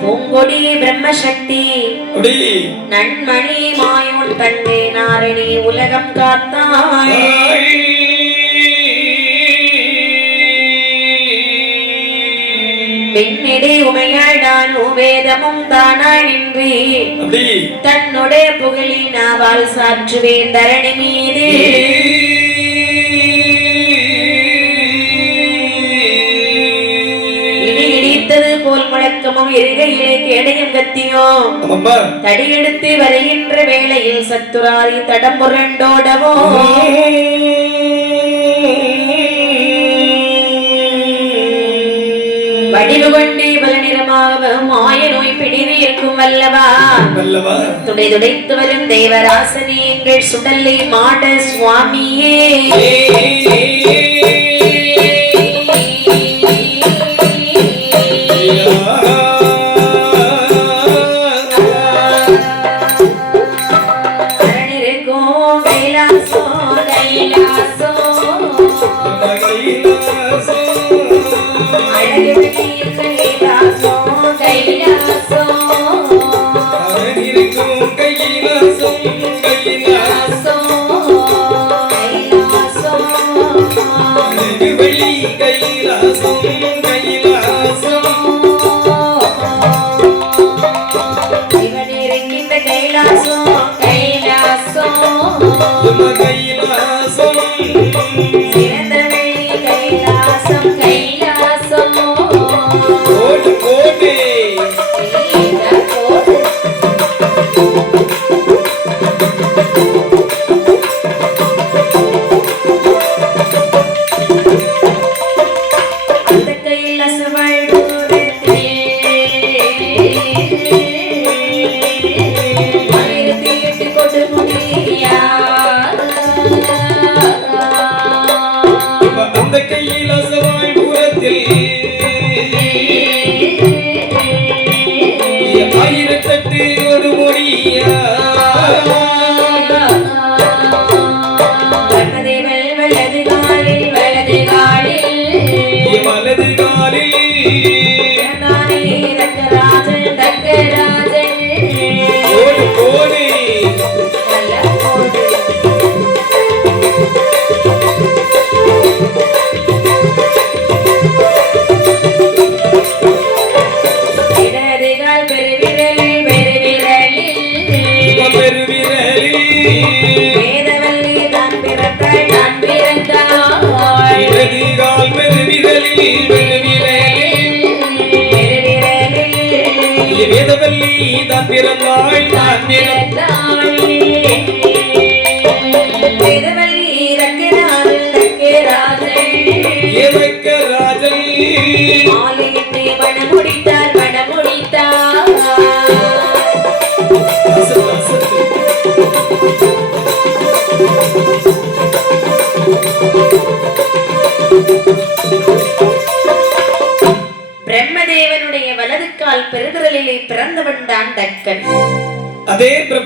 பொங்கொடி பிரம்மசக்தி நன்மணி மாயோன் தன்னை நாரணி உலகம் காத்தாய் பெண்ணிடே உமையாடான் வேதமும் தானாய் நின்றி தன்னுடைய புகழினாவால் சாற்றுவேன் தரணி மீது இருகையிலே கேடையும் கத்தியும் தடியெடுத்து வருகின்ற வேளையில் சத்துராரி தடம் புரண்டோடவோ வடிவு கொண்டே பலநிறமாக மாய நோய் பிடிவு இருக்கும் அல்லவா துடை துடைத்து வரும் தேவராசனே எங்கள் சுடலை மாட சுவாமியே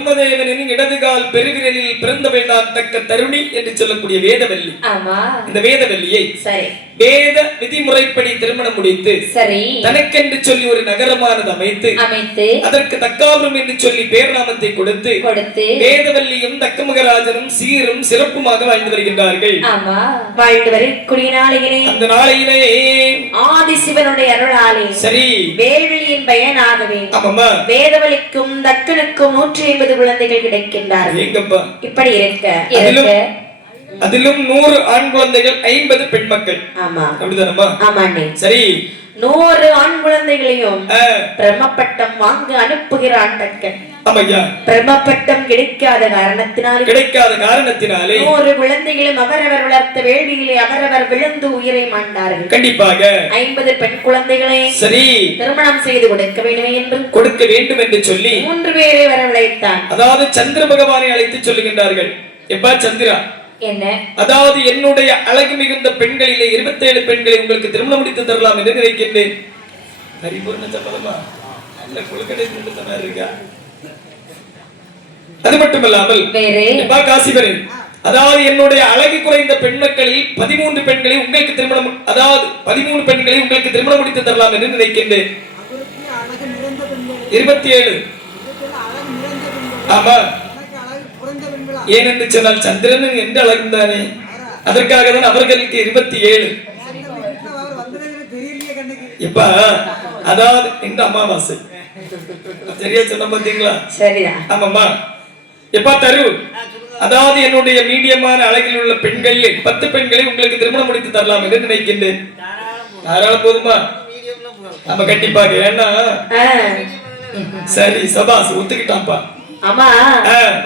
பிரம்மதேவனின் இடதுகால் பெருவிரலில் பிறந்தவள் தான் தக்க தருணி என்று சொல்லக்கூடிய வேதவல்லி. இந்த வேதவல்லியை வேத விதிமுறைப்படி திருமணம் முடித்து தனக்கென்று சொல்லி ஒரு நகரமானது அமைத்து அதற்கு தக்காபுரம் என்று சொல்லி பேர் நாமத்தை கொடுத்து வேதவல்லியும் தக்க மகராஜனும் சீரும் சிறப்புமாக வாழ்ந்து வருகின்றார்கள். அந்த நாளையிலே ஆதிசிவனுடைய அருளாலே சரி வேள்வியின் பயனாகவே வேதவலிக்கும் தக்கனுக்கும் 150 குழந்தைகள் கிடைக்கின்றார்கள். இப்படி இருக்க அதிலும் 100 ஆண் குழந்தைகள் 50 பெண் மக்கள். சரி 100 ஆண் குழந்தைகளையும் பிரம்மப்பட்டம் வாங்க அனுப்புகிறான் தக்கன். பிரம்மப்பட்டம் கிடைக்காத காரணத்தினாலே 100 குழந்தைகளும் அவரவர் வளர்த்த வேள்வியிலே அவரவர் விழுந்து உயிரை மாண்டார்கள். கண்டிப்பாக 50 பெண் குழந்தைகளை சரி திருமணம் செய்து கொடுக்க வேண்டும் என்று சொல்லி 3 பேரை வரவழைத்தான். அதாவது சந்திர பகவானை அழைத்து சொல்லுகின்றார்கள். எப்பா சந்திரா, என்ன? அதாவது என்னுடைய அழகு மிகுந்த பெண்களிலே 27 பெண்களை உங்களுக்கு திருமணம் முடித்து தரலாம் என்று நினைக்கின்றேன். அது மட்டுமல்லாமல் காசிபரன், அதாவது என்னுடைய அழகு குறைந்த பெண் மக்களில் 13 பெண்களை உங்களுக்கு திருமணம், அதாவது 13 பெண்களை உங்களுக்கு திருமணம் முடித்து தரலாம் என்று நினைக்கின்றேன். 27. ஆமா, ஏனென்று சொன்னால் சந்திரன் என்று அழகுந்தானே, அதற்காக தான் அவர்களுக்கு 27. இப்ப அதாவது இந்த அமாவாசை சரியா சொன்ன பாத்தீங்களா? சரிதான். ஆமாமா. எப்பா தரு, அதாவது என்னுடைய மீடியமான அழகில் உள்ள பெண்களில் 10 பெண்களை உங்களுக்கு திருமணம் முடித்து தரலாம் என்று நினைக்கின்றேன். தாராளம் போதுமா? நம்ம கண்டிப்பாக. ஏன்னா சரி சபாஸ் ஒத்துக்கிட்டான்ப்பா. ஆமா,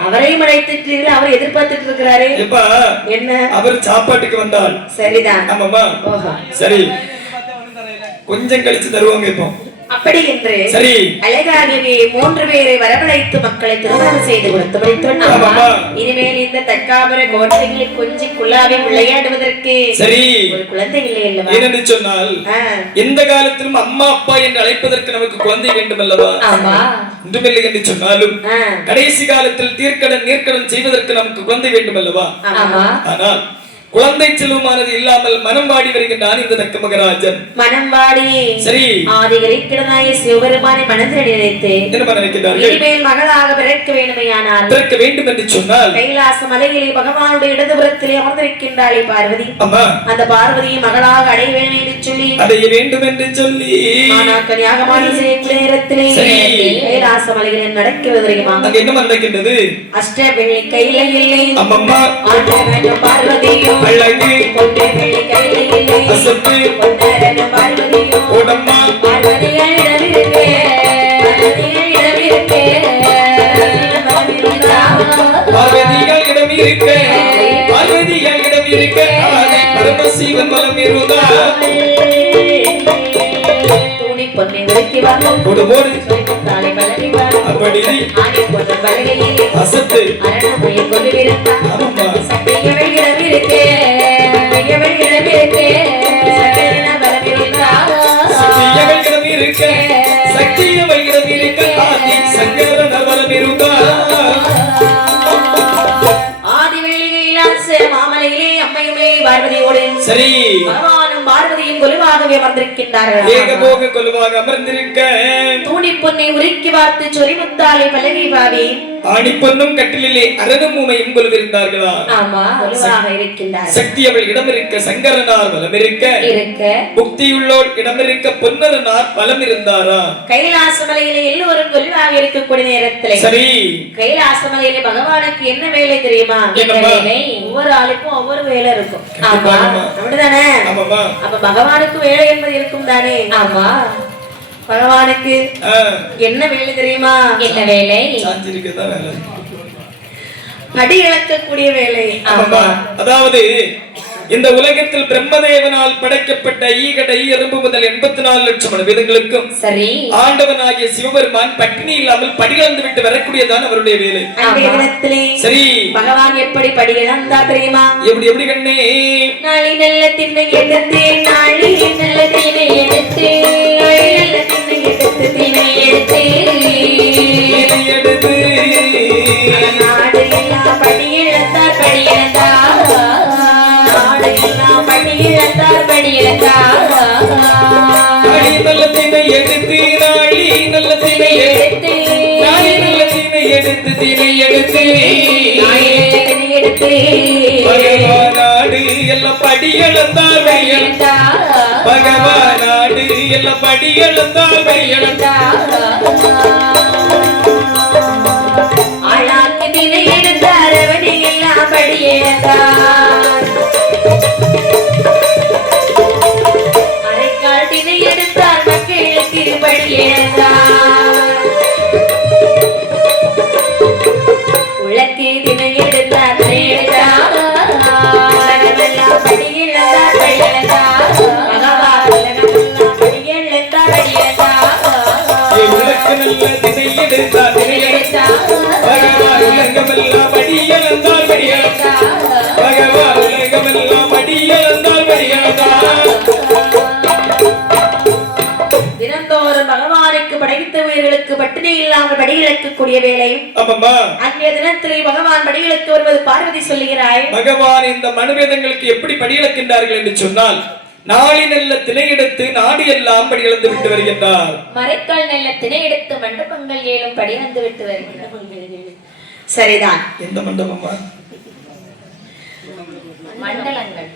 அவரையும் அழைத்துட்டீர்கள். அவர் எதிர்பார்த்துட்டு இருக்கிறாரு. என்ன? அவர் சாப்பாட்டுக்கு வந்தால் சரிதான். ஆமாமா. சரி, கொஞ்சம் கழிச்சு தருவாங்க. இப்போ அப்படி என்று சரி அழகாகவே 3 பேரை வரவழைத்து மக்களை திருமணம் செய்து கொடுத்து இனிமேல் இந்த தக்காபுர கோட்டைகளில் கொஞ்சம் குள்ளாவே விளையாடுவதற்கு சரி ஒரு குழந்தை இல்லை அல்லவா? ஏனென்று சொன்னால் எந்த காலத்திலும் அம்மா அப்பா என்று அழைப்பதற்கு நமக்கு குழந்தை வேண்டும் அல்லவா? ஒன்றுமில்லை என்று சொன்னாலும் கடைசி காலத்தில் தீர்க்கடன் நீர்க்கடன் செய்வதற்கு நமக்கு குழந்தை வேண்டும் அல்லவா? ஆனால் குழந்தை செல்வமானது இல்லாமல் மனம் வாடி வருகின்றான் இந்த தக்க மகராஜன். மனம் வாடி சரி ஆதிகரிக்கிறதாய சிவபெருமானை மனதில் நினைத்து என்ன நினைக்கிறார்கள்? இனிமேல் மகளாக பிறக்க வேண்டுமையானால் பிறக்க வேண்டும் என்று சொன்னால் கைலாச மலையிலே பகவானுடைய இடதுபுறத்திலே அமர்ந்திருக்கின்றாளே பார்வதி. அந்த பார்வதியை மகளாக அடைய வேண்டும் என்று சொல்லி கன்னியாகுமரி செய்யக்கூடிய நேரத்திலே கைலாச மலையில் நடக்கிறது தெரியுமா? என்ன நடக்கின்றது? அஷ்டவெள்ளி கையில இல்லை பார்வதியும் அழகு பொன்னே வெள்ளி கையில இல்லை அசத்து பொன்னரன பார்வதியும் ஓடம்மா பார்வதியிடமிருக்கே பார்வதியிடம் இருக்க பரமசிவன் மலம் இருந்தா தூணி பொன்னை உருக்கி வாங்கும் கொடுபோடு தாளை பலனி வாங்கும் அப்படி ஆணி பொன்ன பலகையிலே அசத்து அரணமுயை கொள்ளுவிருந்தா சக்தியவளிடமிருக்கே சக்தியவளிடம் இருக்க ஆதி சங்கரன் வரம் இருக்கா. ஆதிவெள்ளி கைலாச மாமலையிலே அம்மையுமே பார்வதியோடு சரி பகவானும் பார்வதியும் கொலுவாகவே அமர்ந்திருக்கின்றார்கள். ஏகபோக கொலுவாக அமர்ந்திருக்க தூணி பொன்னை உருக்கி பார்த்து சொறி முத்தாலை பலகை பாவி ஆணி பொன்னும் கட்டிலே அரணும் உமையும் கொலுவிருந்தார்களா? ஆமா, கொலுவாக இருக்கின்றார். சக்தி அவள் இடம் இருக்க சங்கரனார் வலம் இருக்க புக்தியுள்ளோர் இடம் இருக்க பொன்னரனார் வலம் இருந்தாரா? கைலாச மலையிலே எல்லோரும் கொலுவாக இருக்கக்கூடிய நேரத்திலே சரி கைலாச மலையிலே பகவானுக்கு என்ன வேலை தெரியுமா? ஒவ்வொரு ஆளுக்கும் ஒவ்வொரு வேலை இருக்கும். ஆமா, அப்படிதானே? அப்ப பகவானுக்கு வேலை என்பது இருக்கும் தானே? ஆமா, பகவானுக்கு என்ன வேலை தெரியுமா? என்ன வேலை? படி இழக்கக்கூடிய வேலை. அதாவது இந்த உலகத்தில் பிரம்மதேவனால் படைக்கப்பட்ட ஈகடை எறும்பு முதல் 84 லட்சம் வேதங்களுக்கும் சரி ஆண்டவனாகிய சிவபெருமான் பட்டினி இல்லாமல் படிகளந்து விட்டு வரக்கூடியதான் அவருடைய வேலை. சரி பகவான் எப்படி படிகளந்தா தெரியுமா? எப்படி கண்ணே? நாளை நல்ல திண்ணை எடுத்து நாளை நல்ல திண்ணை எடுத்து நாளை நல்ல திண்ணை எடுத்து திண்ணை எடுத்து படியெடுத்து பகவானாடு எல்லாம் படியெழுந்தால் படியெழுந்தார் பகவானாடு எல்லாம் படியெழுந்தால் படியெழுந்தார் ஆளாக்கு தினை எடுத்தார் அவனை எல்லாம் படியெழுந்தார் அரைக்கால் தினை எடுத்தார் மக்களுக்கு படியெழுந்தார் உலக்கு தினை எடுத்தார் படியெழுந்தார் படியெழுந்தார் படியெழுந்தார் பகவான் உலகமெல்லாம் படியெழுந்தார் படியெழுந்தார் உலக்கு நல்ல தினை எடுத்தார் தினை எடுத்தார் பகவான் உலகமெல்லாம் படியெழுந்தார் படியெழுந்தார் பகவான் உலகமெல்லாம் படியெழுந்தார் படியெழுந்தார் தினந்தோறும் பகவானுக்கு படைத்த உயிர்களுக்கு பட்டினி இல்லாமல் படிகளுக்கக்கூடிய வேலையும் அன்றைய தினத்திலே பகவான் படிகளுக்கு வருவது பார்வதி சொல்லுகிறாய். பகவான் இந்த மனுவேதங்களுக்கு எப்படி படியிழக்கின்றார்கள் என்று சொன்னால் நாளி நல்ல திணை எடுத்து நாடு எல்லாம் படியிழந்து விட்டு வருகின்றார். மறைக்கால் நல்ல திணை எடுத்து மண்டபங்கள் ஏழும் படியிழந்து விட்டு வருகின்றார். சரிதான். எந்த மண்டபமா? மண்டலங்கள்.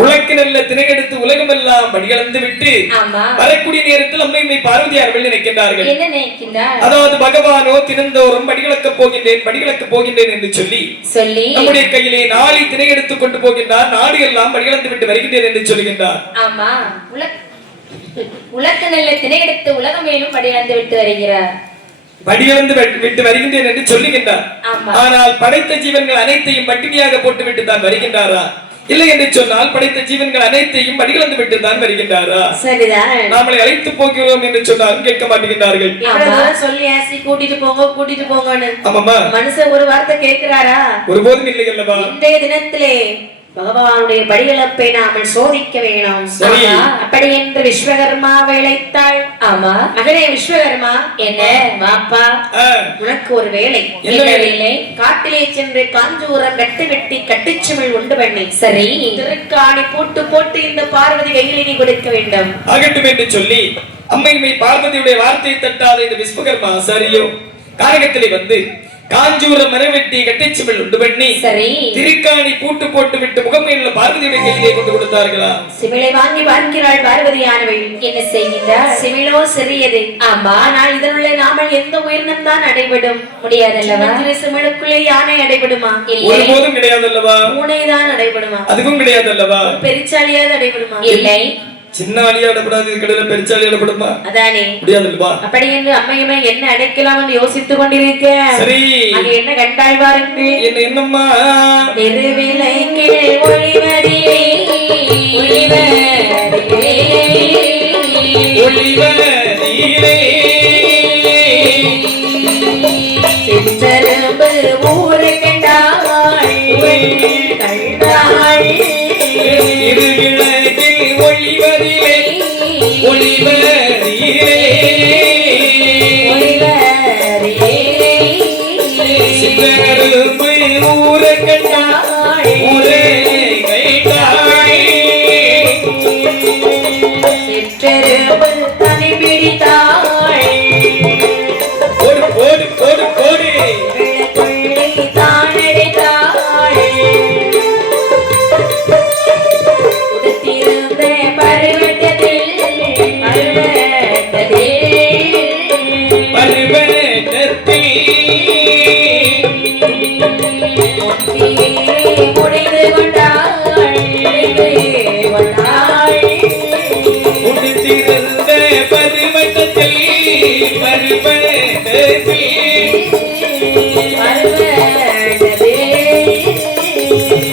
உலக்கு நல்ல திணை எடுத்து உலகமெல்லாம் படியிழந்து விட்டு வரக்கூடிய நேரத்தில் அம்மை பார்வதியார்கள் நினைக்கின்றார்கள். என்ன நினைக்கின்றார்? அதாவது பகவானோ தினந்தோறும் படியிழக்கப் போகின்றேன் என்று சொல்லி நம்முடைய கையிலே நாளை திணை எடுத்துக் கொண்டு போகின்றார். நாடு எல்லாம் படியிழந்து விட்டு வருகின்றேன் என்று சொல்கின்றார். ஆமா, உலக்கு நல்ல திணை எடுத்து உலகமேலும் படியிழந்து விட்டு வருகிறார். படியிழந்து விட்டு வருகின்றேன் என்று சொல்லுகின்றார். ஆனால் படைத்த ஜீவன்கள் அனைத்தையும் பட்டினியாக போட்டு விட்டு தான் வருகின்றாரா? இல்லை என்று சொன்னால் படைத்த ஜீவன்கள் அனைத்தையும் படியிழந்து விட்டு தான் வருகின்றாரா? சரிதான். நாமளை அழைத்து போகிறோம் என்று சொன்னால் கேட்க மாட்டேங்கிறார்கள். சொல்லி ஆசி கூட்டிட்டு போங்கன்னு ஆமாமா, மனுஷன் ஒரு வார்த்தை கேட்கிறாரா? ஒருபோதும் இல்லை அல்லவா? இன்றைய தினத்திலே பகவானுடைய படியிழப்பை நாம சோதிக்க வேணும். அப்படி என்று விஸ்வகர்மா வேலைத்தாள். ஆமா மகனே விஸ்வகர்மா, என்ன வாப்பா, உனக்கு ஒரு வேலை. என்ன வேலை? காட்டிலே சென்று காஞ்சூரம் கட்டு வெட்டி கட்டிச்சுமிழ் உண்டு பண்ணி சரி திருக்காணி போட்டு இந்த பார்வதி கையிலே நீ கொடுக்க வேண்டும். ஆகட்டும் என்று சொல்லி அம்மைமை பார்வதியுடைய வார்த்தையை தட்டாத இந்த விஸ்வகர்மா சரியோ காரகத்திலே வந்து காஞ்சூர மரவெட்டி கட்டிச்சுமிழ் உண்டு பண்ணி சரி திருக்காணி போட்டு விட்டு முகமையுள்ள பார்வதியுடைய கையிலே கொண்டு கொடுத்தார்களா? சிமிழை வாங்கி பார்க்கிறாள் பார்வதியானவள். என்ன செய்கின்றார்? சிமிழோ சிறியது. ஆமா, ஆனால் இதனுள்ள நாமல் எந்த உயிரினம் தான் அடைபடும் முடியாதல்லவா? சிமிழுக்குள்ளே யானை அடைபடுமா? ஒருபோதும் கிடையாதல்லவா? பூனை தான் அடைபடுமா? அதுவும் கிடையாதல்லவா? பெருச்சாலியாவது அடைபடுமா? இல்லை. சின்ன ஆளியாடப்படாது, கடையில பெருச்சாலியாடப்படுமா? அதானே முடியாதுல்வா? அப்படி என்று அம்மையுமே என்ன அடைக்கலாம் என்று யோசித்துக் கொண்டிருக்க சரி அது என்ன கண்டாய் பாருங்கள். என்னம்மா? திருவிலை கீழ் ஒளிவதிலே ஒளிவதிலே சிற்றரும்பு ஊரு கண்டாள் கண்டாள் திருவிளக்கில் ஒளிவதிலே சிற்றரும்பு ஊரு கண்டாள் ஊரே கைட்டாள் சிற்றரும்பு தனி பிடித்தாள் போடு விளக்குள்ளே தானடைத்தாள் உடுத்திருந்த பருவட்டத்தில் முடிந்து கொண்டாள் உடுத்திருந்த பருவட்டத்தில்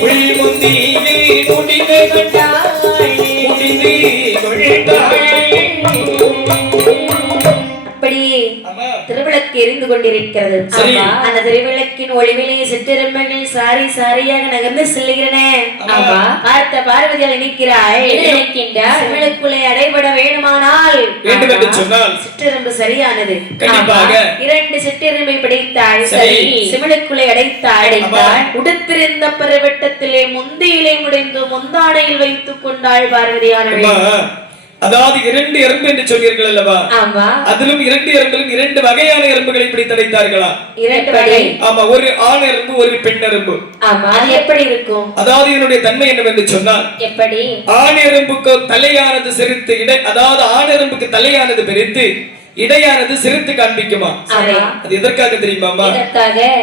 உள்முந்தியில் முடிந்து கொண்டாள் அப்படியே திருவிளக்கு எரிந்து கொண்டிருக்கிறது. அந்த திருவிளக்கின் ஒளிவிலே சிற்றெருமைகள் சாரி சாரியாக நகர்ந்து செல்லுகிறன. பார்த்த பார்வதியால் நினைக்கிறாய், திருவிளக்குள்ளே அடைபட வேண்டுமானால் சிற்றெரும்பு சரியானது. இரண்டு சிற்றெரும்பை பிடித்தாள், சிமிழுக்குள்ளே அடைத்தாள். உடுத்திருந்த பருவட்டத்திலே முந்தியிலே முடிந்து முந்தானையில் வைத்துக் கொண்டாள் பார்வதியானவள். அதாவது 2 எறும்பு என்று சொன்னீர்கள் அல்லவா? ஆமா. அதிலும் 2 எறும்பிலும் 2 வகையான எறும்புகளை பிடித்து வைத்தார்களா? 2 வகை. ஆமா, ஒரு ஆண் எறும்பு ஒரு பெண் எறும்பு. ஆமா, அது எப்படி இருக்கும்? அதாவது இதனுடைய தன்மை என்னவென்று சொன்னால், எப்படி? ஆண் எறும்புக்கு தலையானது சிரித்து அதாவது ஆண் எறும்புக்கு தலையானது பெரித்து இடையானது சிரித்து காண்பிக்குமா? அது எதற்காக தெரியுமாமா?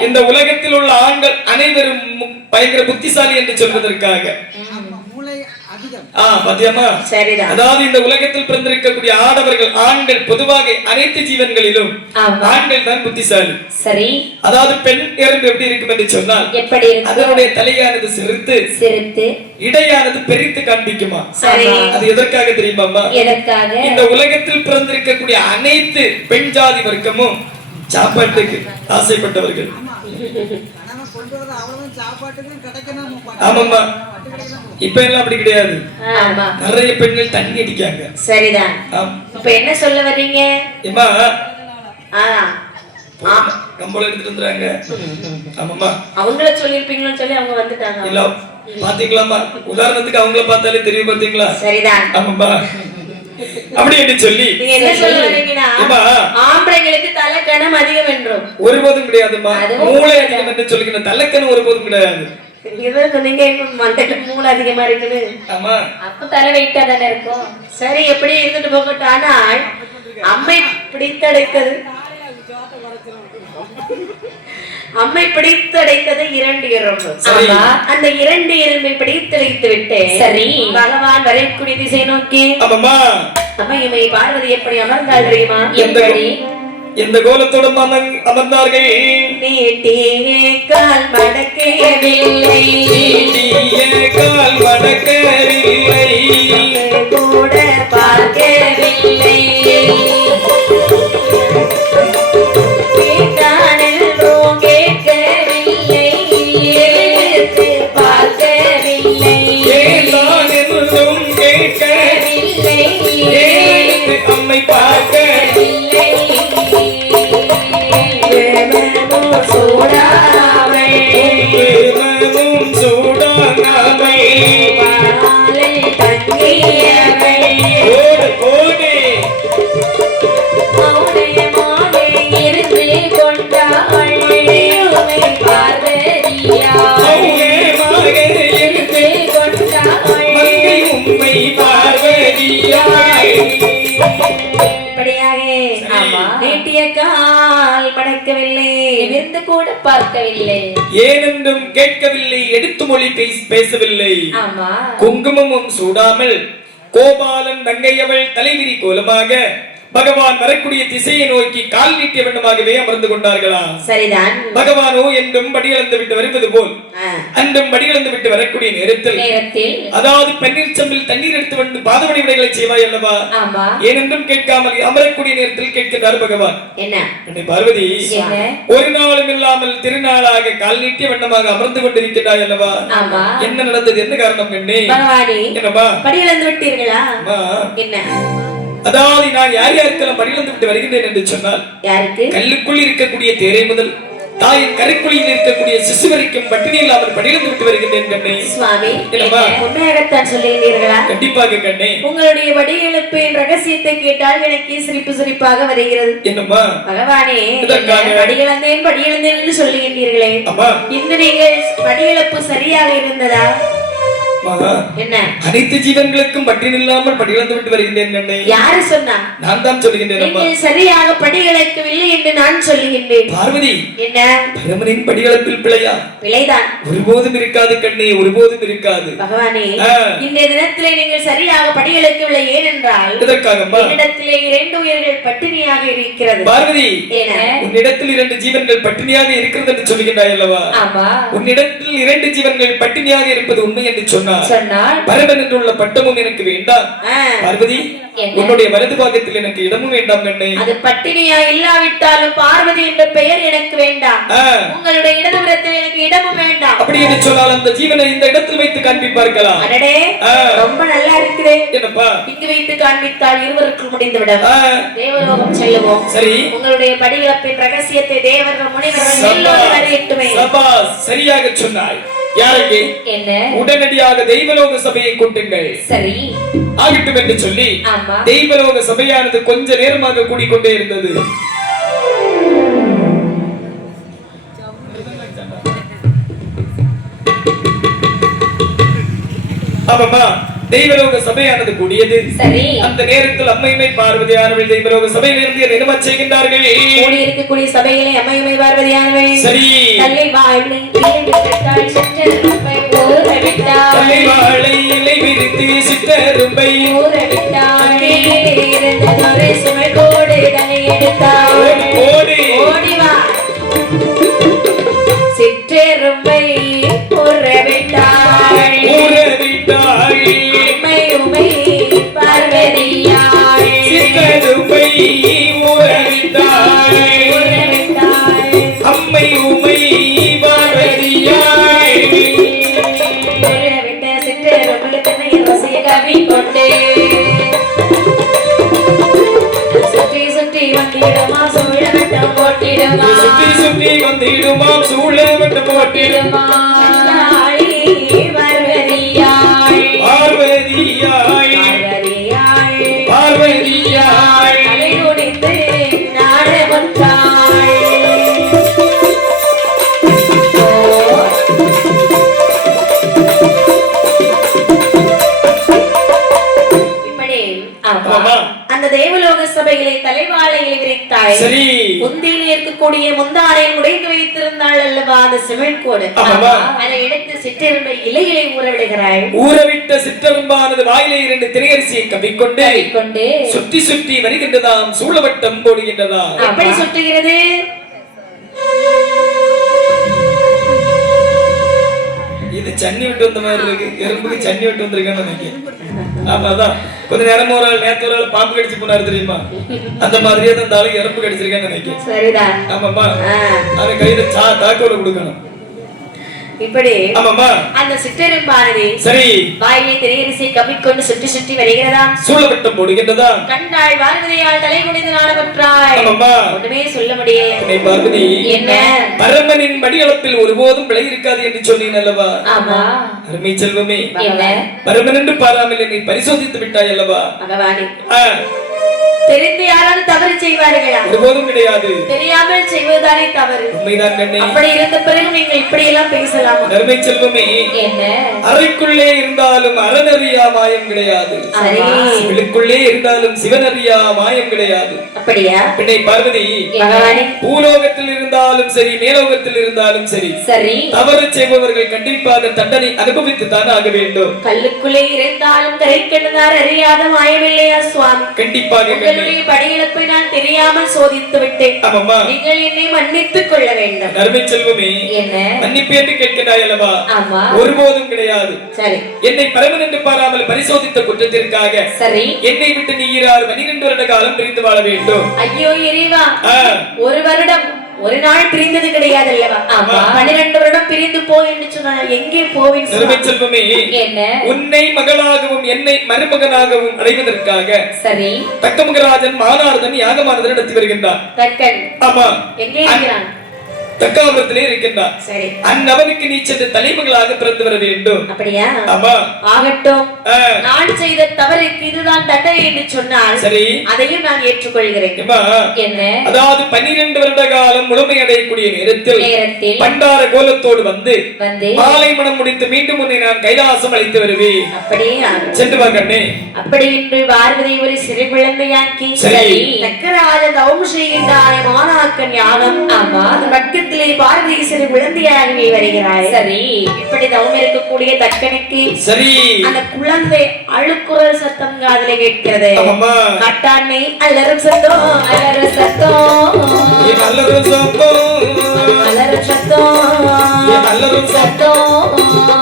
இந்த உலகத்தில் உள்ள ஆண்கள் அனைவரும் பயங்கர புத்திசாலி என்று சொல்வதற்காக. அதாவது இந்த உலகத்தில் பிறந்திருக்கக்கூடிய ஆடவர்கள் ஆண்கள் பொதுவாக அனைத்து ஜீவன்களிலும் ஆண்கள் தான் புத்திசாலி. சரி. அதாவது பெண் எறும்பு எப்படி இருக்கும் என்று சொன்னால், எப்படி அதனுடைய தலையானது சிரித்து இடையானது பெரித்து காண்பிக்குமா? சரி. அது எதற்காக தெரியுமாமா? இந்த உலகத்தில் பிறந்திருக்கக்கூடிய அனைத்து பெண் ஜாதி வர்க்கமும் சாப்பாட்டுக்கு ஆசைப்பட்டவர்கள். ஆமாமா, இப்ப எல்லாம் அப்படி கிடையாது. நிறைய பெண்கள் தண்ணி அடிக்காங்க. சரிதான். இப்ப என்ன சொல்ல வர்றீங்க? கம்பளம் எடுத்துட்டு வந்துறாங்க. ஆமாமா, அவங்கள சொல்லிருப்பீங்களோன்னு சொல்லி அவங்க வந்துட்டாங்க. இல்ல பாத்தீங்களாமா, உதாரணத்துக்கு அவங்கள பார்த்தாலே தெரியும். பாத்தீங்களா? சரிதான். ஆமாமா, அப்படி என்று சொல்லி என்ன சொல்ல வரீங்கன்னா, ஆம்பளைங்களுக்கு தலைக்கணம் அதிகம் என்றும் ஒருபோதும் கிடையாதுமா. மூளை அதிகம் என்று சொல்லுகிற தலைக்கணம் ஒருபோதும் கிடையாது. நீங்க மண்டையில மூளை அதிகமா இருக்குது. ஆமா, அப்ப தலை வெயிட்டா தானே இருக்கும். சரி, எப்படி இருந்துட்டு போகட்டும். ஆனால் அம்மை பிடித்தடைத்தது 2 எறும்பு. அந்த 2 எறும்பை பிடித்தடைத்து விட்டு சரி பகவான் வரைக்கூடிய திசை நோக்கி அம்மையுமை பார்வதி எப்படி அமர்ந்தாள் தெரியுமா? எப்படி எந்த கோலத்தோடு அமர்ந்தார்கள்? நீட்டியே கால் மடக்கவில்லை, கூட பார்க்கவில்லை, அம்மை பார்க்கவில்லை, சூடாமை இருந்து கொண்டாள் பார்வதியா, இருந்து கொண்டாள் உண்மை பார்வதியா. நீட்டிய கால் மடக்கவில்லை, நிமிர்ந்து கூட பார்க்கவில்லை, ஏனென்றும் கேட்கவில்லை, எடுத்து மொழி பேசவில்லை. குங்குமமும் சூடாமல் கோபாலன் தங்கையவள் தலைவிரி கோலமாக பகவான் வரக்கூடிய திசையை நோக்கி கால் நீட்டிய வண்ணமாகவே அமர்ந்து கொண்டார்களா? சரிதான். பகவானோ என்றும் படிகளந்து விட்டு வருவது போல் அன்றும் படிகளந்து விட்டு வரக்கூடிய நேரத்தில் அதாவது பன்னீர் சம்பில் தண்ணீர் எடுத்து வந்து பாதமணி விடைகளை செய்வாய் அல்லவா? ஏனென்றும் கேட்காமல் அமரக்கூடிய நேரத்தில் கேட்கிறார் பகவான். என்ன பார்வதி, ஒரு நாளும் இல்லாமல் திருநாளாக கால் நீட்டிய வண்ணமாக அமர்ந்து கொண்டிருக்கிறாய் அல்லவா? என்ன நடந்தது? என்ன காரணம்? என்னப்பா படிகளந்து விட்டீர்களா? என்ன அதாவது நான் யார் யாருக்கெல்லாம் படிகளந்து விட்டு வருகின்றேன் என்று சொன்னால், கல்லுக்குள் இருக்கக்கூடிய தேரை முதல் தாயின் கரைக்குழியில் இருக்கக்கூடிய சிசு வரைக்கும் பட்டினி இல்லாமல் படிகளந்து விட்டு வருகின்றேன் கண்ணே. சுவாமி, உண்மையாகத்தான் சொல்லுகிறீர்களா? கண்டிப்பாக கண்ணே. உங்களுடைய வடிவெழுப்பின் ரகசியத்தை கேட்டால் எனக்கு சிரிப்பாக வருகிறது. என்னம்மா? பகவானே, படிகளந்தேன் என்று சொல்லுகின்றீர்களே, இந்த நீங்கள் படியெழுப்பு சரியாக இருந்ததா? என்ன அனைத்து ஜீவன்களுக்கும் பட்டினி இல்லாமல் படிகளந்து விட்டு வருகின்றேன். யாரு சொன்னா? நான் தான் சொல்லுகின்றேன். சரியாக படிகளக்கவில்லை என்று நான் சொல்லுகின்றேன். பார்வதி, என்ன பரமனின் படிகளப்பில் பிழையா? பிழைதான். ஒருபோதும் இருக்காது கண்ணே, ஒருபோதும் இருக்காது. பகவானே, இந்த தினத்திலே நீங்கள் சரியாக படிகளக்கவில்லை. ஏனென்றால் என்னிடத்திலே 2 உயிர்கள் பட்டினியாக இருக்கிறது. பார்வதி, உன்னிடத்தில் 2 ஜீவன்கள் பட்டினியாக இருக்கிறது என்று சொல்லுகின்றாய் அல்லவா? உன்னிடத்தில் 2 ஜீவன்கள் பட்டினியாக இருப்பது உண்மை என்று சொன்னார். பரவன் என்றுள்ள பட்டமும் எனக்கு வேண்டாம். பார்வதி, உன்னுடைய வலது பாகத்தில் எனக்கு இடமும் வேண்டாம் கண்ணே. அது பட்டினியா இல்லாவிட்டாலும் பார்வதி என்ற பெயர் எனக்கு வேண்டாம். உங்களுடைய இடதுபுறத்தில் எனக்கு இடமும் வேண்டாம். அப்படி என்று சொன்னால் அந்த ஜீவனை இந்த இடத்தில் வைத்து காண்பிப்பார்களா? அடடே, ரொம்ப நல்லா இருக்குது. என்னப்பா? இங்கு வைத்து காண்பித்தால் இருவருக்கும் முடிந்து விடும். தேவலோகம் செல்லுவோம். சரி, உங்களுடைய படிகளப்பின் ரகசியத்தை தேவர்கள் முனிவர்கள் எல்லோரும் அறியட்டுமே. சபாஸ், சரியாக சொன்னாய். யாருக்கு என்ன உடனடியாக தெய்வலோக சபையை கூட்டுங்கள் சரி ஆகட்டும் என்று சொல்லி தெய்வலோக சபையானது கொஞ்ச நேரமாக கூடிக்கொண்டே இருந்தது ஆமாமா தெய்வலோக சபையானது கூடியது சரி அந்த நேரத்தில் அம்மையுமை பார்வதியானவள் தெய்வலோக சபையிலிருந்து என்ன செய்கின்றார்கள் கூடி இருக்கக்கூடிய சபையிலே அம்மையுமை பார்வதியானவள் சரி தல்லை வாழை விட்டாள் சிற்றரும்பை ஊற விட்டாள் தல்லை வாழை இலை விரித்து சிற்றரும்பை ஊற விட்டாள் இருந்ததொரு சுமை கோடு தலை எடுத்தாள் ஓடி ஓடி வா சிற்றரும்பை ஊற விட்டாள் ஊற விட்டாள் அம்மையுமை பார்வதியாள் சிற்றரும்பை ஊற விட்டாள் அம்மை உமை பார்வதியாள் ஊற விட்ட சிற்றரும்பை தன்னை ரசிய கவி கொண்டே சுற்றி சுற்றி வந்திடுமா சூழ வட்டம் போட்டிடுமா சுற்றி சுற்றி வந்திடுமா சூழ வட்டம் போட்டிடுமா பார்வதியாள் பார்வதியாள் பார்வதியாள் தலை குனிந்து நாடகொன்றாள் இப்படி அந்த தேவலோக சபையிலே தலைவாழையில் விரித்தாள் சரி முந்தியில் இருக்கக்கூடிய முந்தானை உடைந்து வைத்திருந்தாள் அல்லவா அந்த சிமிழ்கோடு அதை எடுத்து சிற்றெரும்பை இலையிலே ஊறவிடுகிறாள் ஊறவிட்ட சிற்றெரும்பானது வாயிலே 2 திரையரிசியை கவிக்கொண்டு சுற்றி சுற்றி வருகின்றதாம் சூழவட்டம் போடுகின்றதாம் எப்படி சுற்றுகிறது இது சன்னி விட்டு வந்த மாதிரி இருக்கு எறும்புக்கு சன்னி விட்டு வந்திருக்கான்னு நினைக்கிறேன் ஆமாதான் கொஞ்ச நேரம் ஒரு ஆள் நேத்து ஒரு ஆள் பாம்பு கடிச்சு போனாரு தெரியுமா அந்த மாதிரியே தான் இந்த ஆளுக்கு எறும்பு கடிச்சிருக்கேன்னு நினைக்கிறேன் சரிதான் ஆமாமா அது கையில தாக்கோல கொடுக்கணும் இப்படி ஆமாமா அந்த சிற்றெரும்பானது சரி வாயிலே திரையரிசை கவிக்கொண்டு சுற்றி சுற்றி வருகிறதா சூழவட்டம் போடுகின்றதா கண்டாள் பார்வதியால் தலை குனிந்து நாடகொன்றாள் ஆமாமா ஒண்ணுமே சொல்ல முடியல பார்வதி என்ன பரமனின் மடியளப்பில் ஒருபோதும் பிழை இருக்காது என்று சொன்னேன் அல்லவா ஆமா அருமை செல்வமே என்ன பரமன் என்று பாராமல் என்னை பரிசோதித்து விட்டாய் அல்லவா பகவானே தெரிந்து யாராவது தவறு செய்வார்களா ஒருபோதும் கிடையாது தெரியாமல் செய்வதுதானே தவறு உண்மைதான் கண்ணே அப்படி இருந்த பிறகு நீங்கள் இப்படி எல்லாம் பேசலாம் அருமை செல்வமே என்ன அறைக்குள்ளே இருந்தாலும் அறநறியா மாயம் கிடையாது சிவனுக்குள்ளே இருந்தாலும் சிவனறியா மாயம் கிடையாது அப்படியா பின்னை பார்வதி பூலோகத்தில் இருந்தாலும் சரி மேலோகத்தில் இருந்தாலும் சரி சரி தவறு செய்பவர்கள் கண்டிப்பாக தண்டனை அனுபவித்து தான் ஆக வேண்டும் கல்லுக்குள்ளே இருந்தாலும் கரைக்கெழுந்தார் அறியாத மாயமில்லையா சுவாமி கண்டிப்பாக படியிழப்பை நான் தெரியாமல் சோதித்து விட்டேன் நீங்கள் என்னை மன்னித்துக் கொள்ள வேண்டும் அருமை செல்வமே என்ன மன்னிப்பு என்று கேட்கிறாய் அல்லவா ஒருபோதும் கிடையாது சரி என்னை பரமன் என்று பாராமல் பரிசோதித்த குற்றத்திற்காக சரி என்னை விட்டு நீ 12 வருட காலம் பிரிந்து வாழ வேண்டும் ஐயோ இறைவா ஒரு வருடம் ஒரு நாள் பிரிந்தது கிடையாது அல்லவா 12 வருடம் பிரிந்து போ என்று சொன்னால் எங்கே போவேன் செல்வமே என்ன உன்னை மகளாகவும் என்னை மருமகனாகவும் அடைவதற்காக சரி தக்கமகராஜன் மானார்தன் யாகமானது நடத்தி வருகின்றார் தக்கன் ஆமா எங்கே இருக்கிறான் தக்காபுரத்திலே இருக்கின்றார் சரி அந்நவனுக்கு நீ சென்று தலைமகளாக பிறந்து வர வேண்டும் அப்படியா ஆமா ஆகட்டும் நான் செய்த தவறுக்கு இதுதான் தண்டனை என்று சொன்னால் சரி அதையும் நான் ஏற்றுக்கொள்கிறேன் என்ன அதாவது 12 வருட காலம் முழுமையடையக்கூடிய நேரத்தில் பண்டார கோலத்தோடு வந்து மாலை மனம் முடித்து மீண்டும் உன்னை நான் கைலாசம் அழைத்து வருவேன் அப்படியே சென்று வா கண்ணே அப்படி இன்று பார்வதி ஒரு சிறு குழந்தையாக்கி சரி தக்கராஜ தவம் செய்கின்றானே மாணாக்கன் யாகம் ஆமா பக்கத்திலே பார்வதி சிறு குழந்தையாகவே வருகிறாள் சரி இப்படி தவம் இருக்கக்கூடிய தக்கனுக்கு சரி அந்த குழந்தை அழுக்குரல் சத்தம் காதிலே கேட்கிறது காட்டானை அல்லரும் சத்தம் அல்லரும் சத்தம் அல்லரும் சத்தம் அல்லரும் சத்தம் அல்லரும் சத்தம்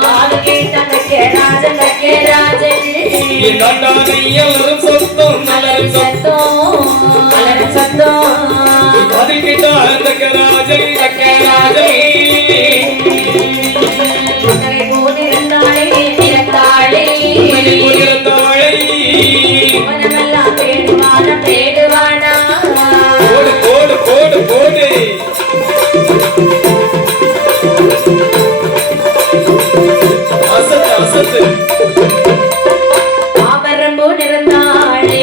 காது கேட்ட தக்கராஜன் காட்டானை அல்லரும் சத்தம் அல்லரும் சத்தம் அல்லரும் சத்தம் காது கேட்ட தக்கராஜன் போடு ஆபரம்பு நிறந்தாளே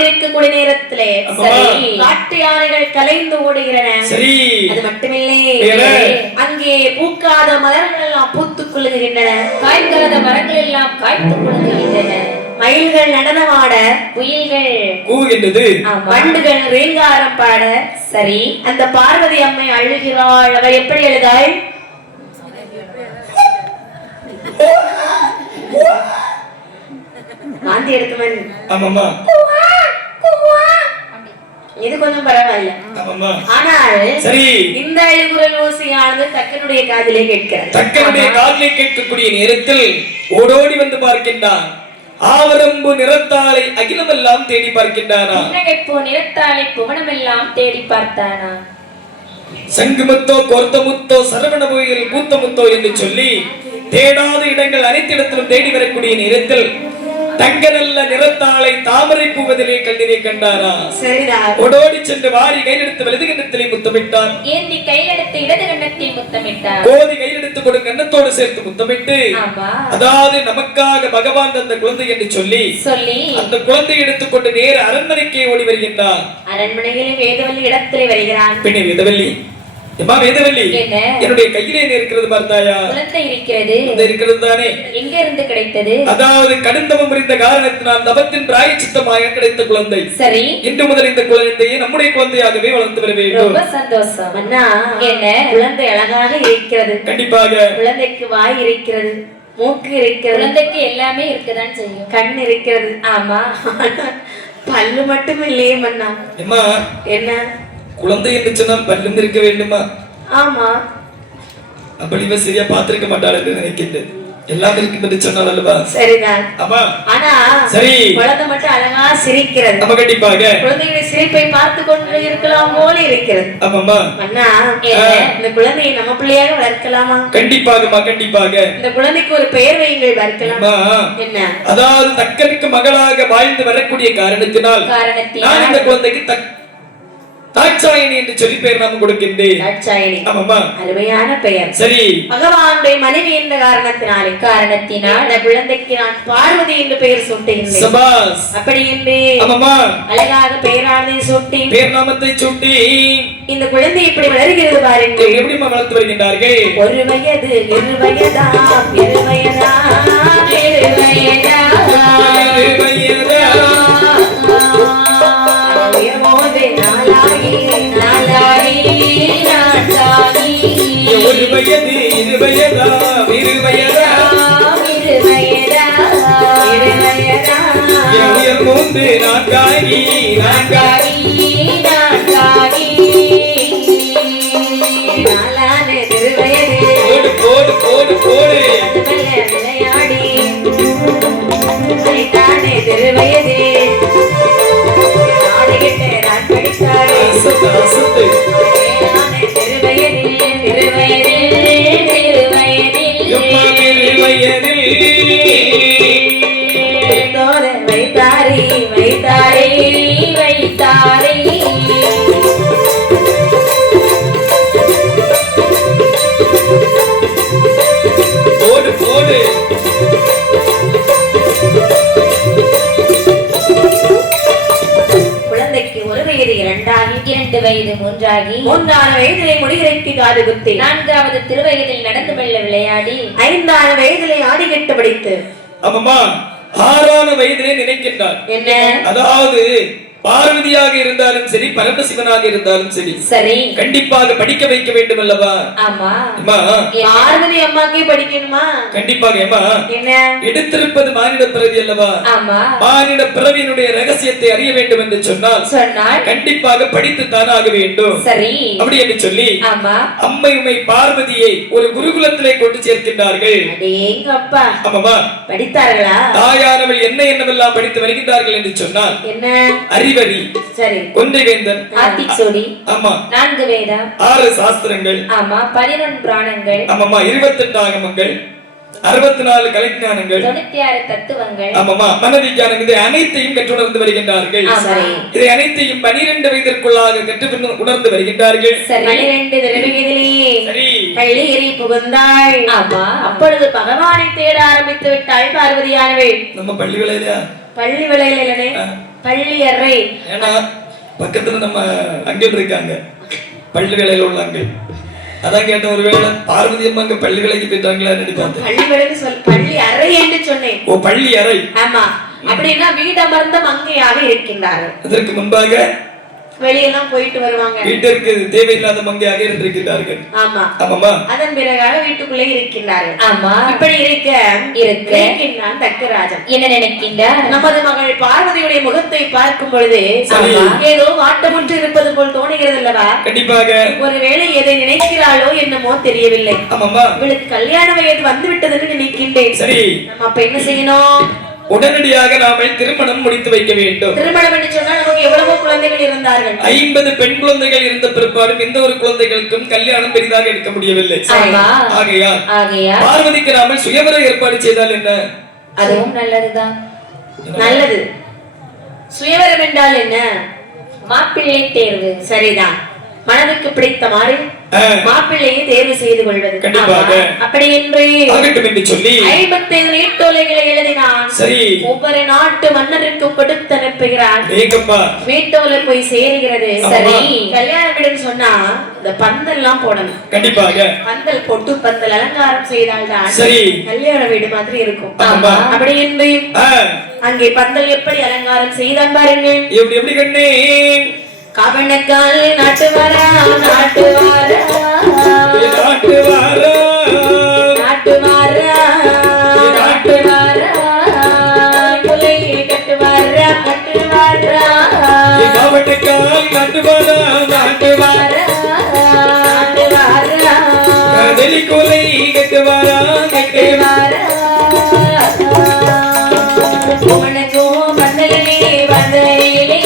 இருக்கக்கூடிய நேரத்திலே காட்டு யானைகள் கலைந்து ஓடுகிறன. அது மட்டுமில்லை, அங்கே பூக்காத மலர்கள் எல்லாம் பூத்துக் கொள்ளுகின்றன, காய்க்காத மரங்கள் எல்லாம் காய்த்துக் கொள்ளுகின்றன. மயில்கள் நடனமாட, குயில்கள் கூவுகின்றது, வண்டுகள் ரீங்காரம் பாட. சரி, அந்த பார்வதி அம்மை அழுகிறாள். அவள் எப்படி அழுதாள்? காந்தி எடுக்குமன். ஆமாமா, இது கொஞ்சம் பரவாயில்ல. ஆனால் சரி, இந்த அழுகுரல் ஓசையானது தக்கனுடைய காதிலே கேட்கிறார். தக்கனுடைய காதிலே கேட்கக்கூடிய நேரத்தில் ஓடோடி வந்து பார்க்கின்றான். ஆவரம்பு நிறத்தாளை அகிலமெல்லாம் தேடி பார்க்கின்றானா. நிறத்தாளை புவனமெல்லாம் தேடி பார்த்தானா. சங்குமுத்தோ கோர்த்தமுத்தோ சரவணபுயில் கூத்தமுத்தோ என்று சொல்லி தேடாத இடங்கள் அனைத்து இடத்திலும் தேடி வரக்கூடிய நேரத்தில் தங்க நல்ல நிறத்தாளை தாமரை பூவதிலே கண்ணினை கண்டாரா. ஓடோடி சென்று வாரி கையெடுத்து வலது கண்ணத்திலே முத்தமிட்டான். ஏந்தி கையெடுத்து இடது கண்ணத்தில் முத்தமிட்டார். கோதி கையெடுத்து கொடு கண்ணத்தோடு சேர்த்து முத்தமிட்டு, அதாவது நமக்காக பகவான் தந்த குழந்தை என்று சொல்லி அந்த குழந்தை எடுத்துக்கொண்டு நேர அரண்மனைக்கே ஓடி வருகின்றார். அரண்மனையிலே வேதவல்லி இடத்திலே வருகிறான். பின்னே வேதவல்லி, வேதவல்லி, என்னுடைய கையிலே இருக்கிறது பார்த்தாயா? குழந்தை இருக்கிறது. இருக்கிறது தானே? எங்க இருந்து கிடைத்தது? அதாவது கடுந்தவம் புரிந்த காரணத்தினால் தவத்தின் பிராயச்சித்தமாக கிடைத்த குழந்தை. சரி, இன்று முதல் இந்த குழந்தையை நம்முடைய குழந்தையாகவே வளர்த்து வர வேண்டும். ரொம்ப சந்தோஷம் அண்ணா. என்ன, குழந்தை அழகாக இருக்கிறது. கண்டிப்பாக. குழந்தைக்கு வாய் இருக்கிறது, மூக்கு இருக்கிறது, குழந்தைக்கு எல்லாமே இருக்கதான் செய்யும். கண் இருக்கிறது. ஆமா, பல்லு மட்டும் இல்லையே மன்னா. என்ன, குழந்தை என்று சொன்னால் பல்லும் இருக்க வேண்டுமா? ஆமா, அப்படி சரியா பார்த்திருக்க மாட்டாள் என்று நினைக்கின்றேன். எல்லாம் இருக்கின்றது சொன்னால் அல்லவா? சரிதான். ஆமா, ஆனா சரி, குழந்தை மட்டும் அழகா சிரிக்கிறது. ஆமா, கண்டிப்பாக. குழந்தையுடைய சிரிப்பை பார்த்து கொண்டு இருக்கலாம் போல இருக்கிறது. ஆமாமா அண்ணா, இந்த குழந்தையை நம்ம பிள்ளையாக வளர்க்கலாமா? கண்டிப்பாகமா, கண்டிப்பாக. இந்த குழந்தைக்கு ஒரு பெயர் வையுங்கள், வளர்க்கலாமா? என்ன, அதாவது தக்கனுக்கு மகளாக வாழ்ந்து வரக்கூடிய காரணத்தினால் நான் இந்த குழந்தைக்கு தாட்சாயணி என்று சொல்லி பெயர் நாம் கொடுக்கின்றேன். தாட்சாயணி, ஆமாமா, அருமையான பெயர். சரி, பகவானுடைய மனைவி என்ற காரணத்தினால் அந்த குழந்தைக்கு நான் பார்வதி என்று பெயர் சூட்டுகின்றேன். சபாஸ். அப்படி என்று ஆமாமா அழகாக பெயரானதை சூட்டி, பெயர் நாமத்தை சூட்டி இந்த குழந்தை இப்படி வளர்கிறது பாருங்கள். எப்படி வளர்த்து வருகின்றார்கள்? ஒரு வயது, இரு வயதா, இரு வயதா, இரு வயதா, இரு வயதா, ஒரு வயது, இரு வயதா, இரு வயதா, இரு வயதா, இரு வயதா, உயர் மூன்று, நான்காகி, நான்காகி, நான்காகி, நாலான திருவயது. போடு போடு போடு போடு, விளையாடி அனைத்தானே திருவயது. வைத்தாரி வைத்தாரி வைத்தாரி, போடு போடு. குழந்தைக்கு ஒரு வயது இரண்டாகி, 2 வயது மூன்றாகி, 3ஆவது வயதிலே முடிகிறைக்கு காது குத்தி, 4வது திருவயதில் நடந்து வெள்ள விளையாடி, 5ஆவது வயதிலே ஆடி கட்டு படித்து, ஆமாமா 6ஆன வயதிலே நினைக்கின்றார். என்ன? அதாவது பார்வதியாக இருந்தாலும் சரி, பரமசிவனாக இருந்தாலும் சரி, சரி கண்டிப்பாக படிக்க வைக்க வேண்டும் அல்லவா? ஆமா. பார்வதி அம்மாக்கே படிக்கணுமா? கண்டிப்பாக. அம்மா என்ன? எடுத்திருப்பது மானிட பிறவி அல்லவா? ஆமா. மானிட பிறவியினுடைய ரகசியத்தை அறிய வேண்டும் என்று சொன்னால் கண்டிப்பாக படித்து தான் ஆக வேண்டும். சரி. அப்படி என்று சொல்லி ஆமா அம்மை உமை பார்வதியை ஒரு குருகுலத்திலே கொண்டு சேர்க்கின்றார்கள். அடேங்க அப்பா. ஆமாமா. படித்தார்களா? தாயானவள் என்ன என்னவெல்லாம் படித்து வருகின்றார்கள் என்று சொன்னால் என்ன? அறிவறி, சரி, கொன்றை வேந்தன், ஆத்திச்சூடி, ஆமா, 4 வேதம், 6 சாஸ்திரங்கள், ஆமா, 11 புராணங்கள், ஆமாமா, 28 ஆகமங்கள், 64 கலைஞானங்கள், 96 தத்துவங்கள், ஆமாமா, மனவிஞ்ஞானம், இதை அனைத்தையும் கற்றுணர்ந்து வருகின்றார்கள். இதை அனைத்தையும் 12 வயதிற்குள்ளாக கற்று உணர்ந்து வருகின்றார்கள். 12 வயதிலேயே பள்ளி ஏறி புகுந்தாள். ஆமா. அப்பொழுது பகவானை தேட ஆரம்பித்து விட்டாள் பார்வதியானவள். நம்ம பள்ளி விளையிலையா? பள்ளி விளையில இல்லனே, பள்ளி அறை. ஏன்னா பக்கத்துல நம்ம அங்கிள் இருக்காங்க, பள்ளி வேலையில உள்ள அங்கிள். அதான் கேட்ட, ஒருவேளை பார்வதி அம்மா அங்க பள்ளி வேலைக்கு போயிட்டாங்களா? பள்ளி வேலைன்னு சொல், பள்ளி அறை என்று சொன்னேன். ஓ, பள்ளி அறை. ஆமா. அப்படின்னா வீடமர்ந்த மங்கையாக இருக்கின்றார்கள். அதற்கு முன்பாக வெளியெல்லாம் போயிட்டு வருவாங்க, வீட்டிற்கு தேவையில்லாத மங்கையாக இருந்திருக்கிறார்கள். ஆமா. ஆமாமா. அதன் பிறகாக வீட்டுக்குள்ளே இருக்கின்றார்கள். ஆமா. இப்படி இருக்கின்றான் தக்கராஜன். என்ன நினைக்கின்றார்? நமது மகள் பார்வதியுடைய முகத்தை பார்க்கும் பொழுது ஏதோ வாட்டமுற்று இருப்பது போல் தோணுகிறது அல்லவா? கண்டிப்பாக. ஒருவேளை எதை நினைக்கிறாளோ என்னமோ தெரியவில்லை. ஆமாமா. இவளுக்கு கல்யாண வயது வந்து விட்டதுன்னு நினைக்கின்றேன். சரி, நம்ம அப்ப என்ன செய்யணும்? உடனடியாக நாம திருமணம் முடித்து வைக்க வேண்டும். திருமணம் என்று சொன்னால் நமக்கு எவ்வளவோ குழந்தைகள் இருந்தார்கள். 50 பெண் குழந்தைகள் இருந்த பிற்பாடும் எந்த ஒரு குழந்தைகளுக்கும் கல்யாணம் பெரிதாக எடுக்க முடியவில்லை. ஆகையால் பார்வதிக்கு நாம சுயவர ஏற்பாடு செய்தால் என்ன? அதுவும் நல்லதுதான். நல்லது. சுயவரம் என்றால் என்ன? மாப்பிள்ளை தேர்வு. சரிதான். மனதுக்கு பிடித்தமாறு மாப்பிள்ளையை தேர்வு செய்து கொள்வது. அப்படி என்று சொல்லி 55 நீட்டோலைகளை எழுதினான். சரி. ஒவ்வொரு நாட்டு மன்னருக்கு கொடுத்து அனுப்புகிறான். வீட்டோலை போய் சேருகிறது. சரி. கல்யாண வீடுன்னு சொன்னா இந்த பந்தல் எல்லாம் போடணும். கண்டிப்பாக. பந்தல் போட்டு பந்தல் அலங்காரம் செய்தால்தான் சரி கல்யாண வீடு மாதிரி இருக்கும். அப்படி என்று அங்கே பந்தல் எப்படி அலங்காரம் செய்தான் பாருங்கள். எப்படி கண்ணே? கவனக்கால் நாட்டு வாரா, நாட்டு வாரா, நாட்டு வாரா, நாட்டு வாரா, நாட்டு வாரா, குலை கட்டு வாரா, கட்டு வாரா, கவனக்கால் நாட்டு வாரா, நாட்டு வாரா, நாட்டு வாரா, கதலி குலை கட்டு வாரா, கட்டு வாரா, உனக்கு வந்தலே வந்தலே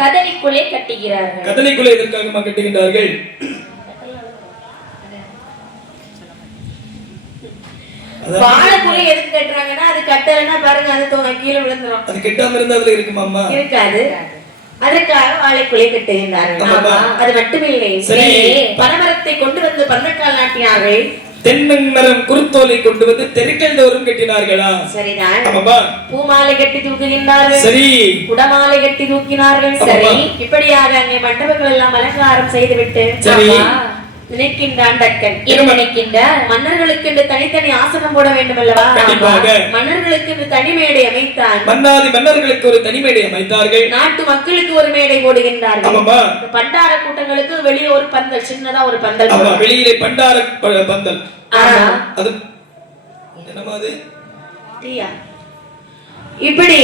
கதலிக்குள்ளே கட்டுகிறார்கள். கதலிக்குள்ளே எதற்காக கட்டுகிறார்கள்? வாழைக்குள்ளே எதுக்கு கட்டுறாங்கன்னா அது கட்டலன்னா பாருங்க அது கீழே விழுந்துரும். அது கட்டாம இருந்தா அதுல இருக்குமா அம்மா? இருக்காது. அதற்காக வாழைக்குள்ளே கட்டுகிறார்கள். அது மட்டுமில்லை, பனமரத்தை கொண்டு வந்து பந்தக்கால் நாட்டினார்கள். தென்னமரம் குருத்தோலை கொண்டு வந்து தெருக்கள் தோறும் கட்டினார்களா? சரிதான். பூமாலை கட்டி தூக்குகின்றார்கள். சரி. குடமாலை கட்டி தூக்கினார்கள். சரி. இப்படியாக அங்கே மண்டபங்கள் எல்லாம் அலங்காரம் செய்துவிட்டு சரி நினைக்கின்றான் தக்கன். என்ன நினைக்கின்றார்? மன்னர்களுக்கு என்று தனித்தனி ஆசனம் போட வேண்டும் அல்லவா? மன்னர்களுக்கு என்று தனி மேடை அமைத்தான். மன்னாதி மன்னர்களுக்கு ஒரு தனி மேடை அமைத்தார்கள். நாட்டு மக்களுக்கு ஒரு மேடை போடுகின்றார்கள். பண்டார கூட்டங்களுக்கு வெளியே ஒரு பந்தல், சின்னதா ஒரு பந்தல். வெளியிலே பண்டார பந்தல். அது என்னமா அது? இப்படி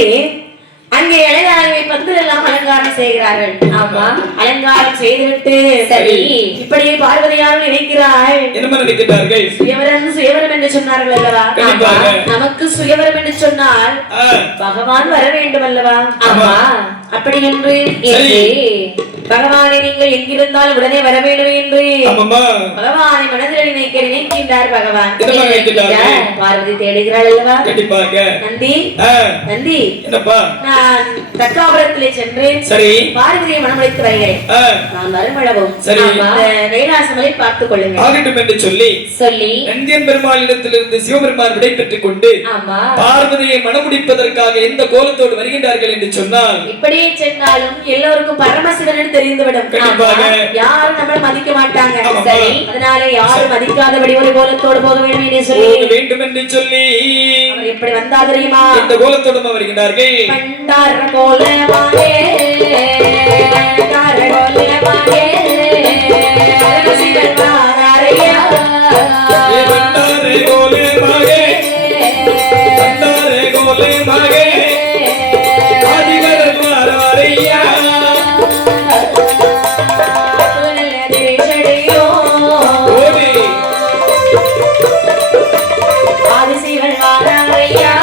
அங்கே இளையாரை பந்தல் எல்லாம் அலங்காரம் செய்கிறார்கள். ஆமா, அலங்காரம் செய்துவிட்டு சரி இப்படியே பார்வதியாரும் நினைக்கிறாள். என்ன நினைக்கிறார்கள்? சுயவரம் என்று சொன்னார்கள் அல்லவா? நமக்கு சுயவரம் என்று சொன்னால் பகவான் வர வேண்டும் அல்லவா? ஆமா, அப்படி என்று பகவானை நீங்கள் எங்கிருந்தாலும் உடனே வர வேண்டும் என்று பகவானை மனதில் நினைக்கின்றார். பகவான் பார்வதி தேடுகிறாள் அல்லவா? நந்தி நந்தி, நான் தக்காபுரத்திலே சென்று பார்வதியை மனமுடைத்து வருகிறேன். நான் வருமளவும் கைலாசமலை பார்த்துக் கொள்ளுங்கள் என்று சொல்லி நந்தியன் பெருமாளிடத்திலிருந்து சிவபெருமான் விடை பெற்றுக் கொண்டு பார்வதியை மனமுடிப்பதற்காக எந்த கோலத்தோடு வருகின்றார்கள் என்று சொன்னால், இப்படியே சென்றாலும் எல்லோருக்கும் பரமசிவன் தெரிந்துவிடும். யாரும் நம்மளை மதிக்க மாட்டாங்க. சரி, அதனால யாரும் மதிக்காதபடி ஒரு கோலத்தோடு போக வேண்டும் என்று சொல்லி எப்படி வந்தா தெரியுமா? இந்த கோலத்தோடு வருகிறார்கள். பண்டார கோலமாகே பண்டார கோலமாகே சிவன் வாராரையா பண்டார கோலமாகே பண்டார கோலமாகே ஆதிவர் வாராரையா ஆதிசிவன் வாராரையா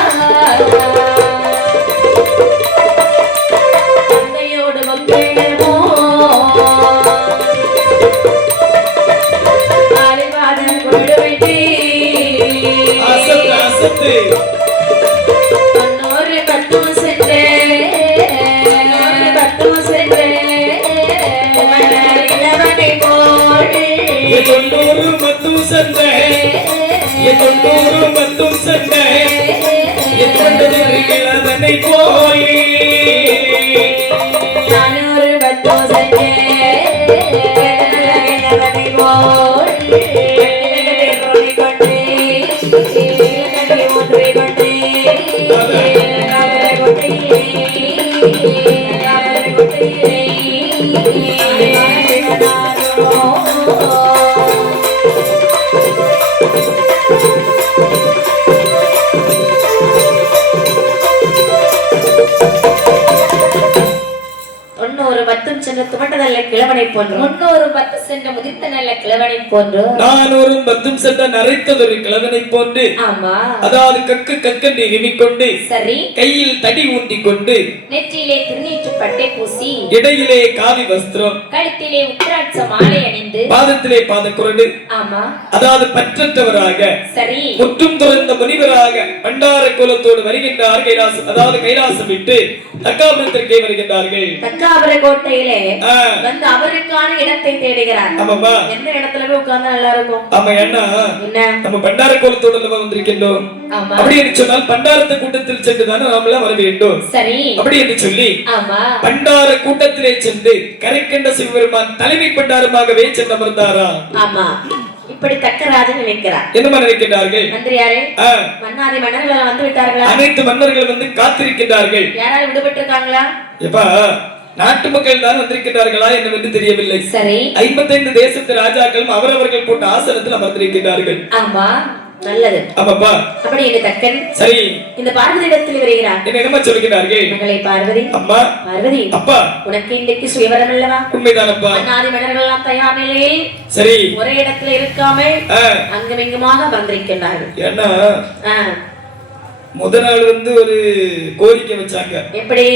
கிழவனை போன்று 310 சென்ற முதிர்த்த நல்ல கிழவனை போன்று 410 சென்ற நரைத்ததொரு கிழவனை போன்று. ஆமா, அதாவது கக்கு கக்கென்று எண்ணிக்கொண்டு சரி கையில் தடி ஊட்டிக் கொண்டு நெற்றியிலே திருநீற்று பட்டை பூசி இடையிலே காவி வஸ்திரம் கழுத்திலே உத்திராட்ச மாலை அணிந்து பாதத்திலே பாதக்குரடு. ஆமா, அதாவது பற்றற்றவராக சரி முற்றும் துறந்த முனிவராக பண்டார கோலத்தோடு வருகின்றார். கைலாசம், அதாவது கைலாசம் விட்டு தக்காபுரத்திற்கே வருகின்றார்கள். தக்காபுர கோட்டையிலே வந்து அவருக்கான இடத்தை தேடுகிறார். எந்த இடத்துல போய் உட்கார்ந்தா நல்லா இருக்கும்? ஆமா, என்ன நம்ம பண்டார கோலத்தோடு வந்திருக்கின்றோம். அப்படி என்று சொன்னால் பண்டாரத்து கூட்டத்தில் சென்றுதானே நாமெல்லாம் வர வேண்டும். சரி, அப்படி என்று சொல்லி பண்டார கூட்டத்திலே சென்று கரைக்கண்ட சிவபெருமான் தலைமை பண்டாரமாகவே சென்று அமர்ந்தாரா? ஆமா, இப்படி தக்கராஜன் நினைக்கிறார். என்ன நினைக்கிறார்கள்? மந்திரியாரே, மன்னாதி மன்னர்கள் வந்து விட்டார்களா? அனைத்து மன்னர்கள் வந்து காத்திருக்கிறார்கள். யாராவது விடுபட்டிருக்காங்களா? எப்பா நாட்டு மக்கள் தான் வந்திருக்கிறார்களா என்னவென்று தெரியவில்லை. சரி, 55 தேசத்து ராஜாக்களும் அவரவர்கள் போட்ட ஆசனத்தில் அமர்ந்திருக்கிறார்கள். ஆமா, நல்லது. ஆமாப்பா, அப்படி இந்த தக்கன் சரி இந்த பார்வதி இடத்தில் வருகிறார். என்ன சொல்கிறார்கள்? மகளே பார்வதி, அம்மா பார்வதி, அப்பா உனக்கு இன்றைக்கு சுயவரம் அல்லவா? உண்மைதானப்பா. மன்னாதி மன்னர்கள் எல்லாம் தயார் நிலையில் சரி ஒரே இடத்துல இருக்காம அங்குமிங்குமாக வந்திருக்கிறார்கள். ஏன்னா முதல் நாள் வந்து ஒரு கோரிக்கை வச்சாங்க. எப்படி?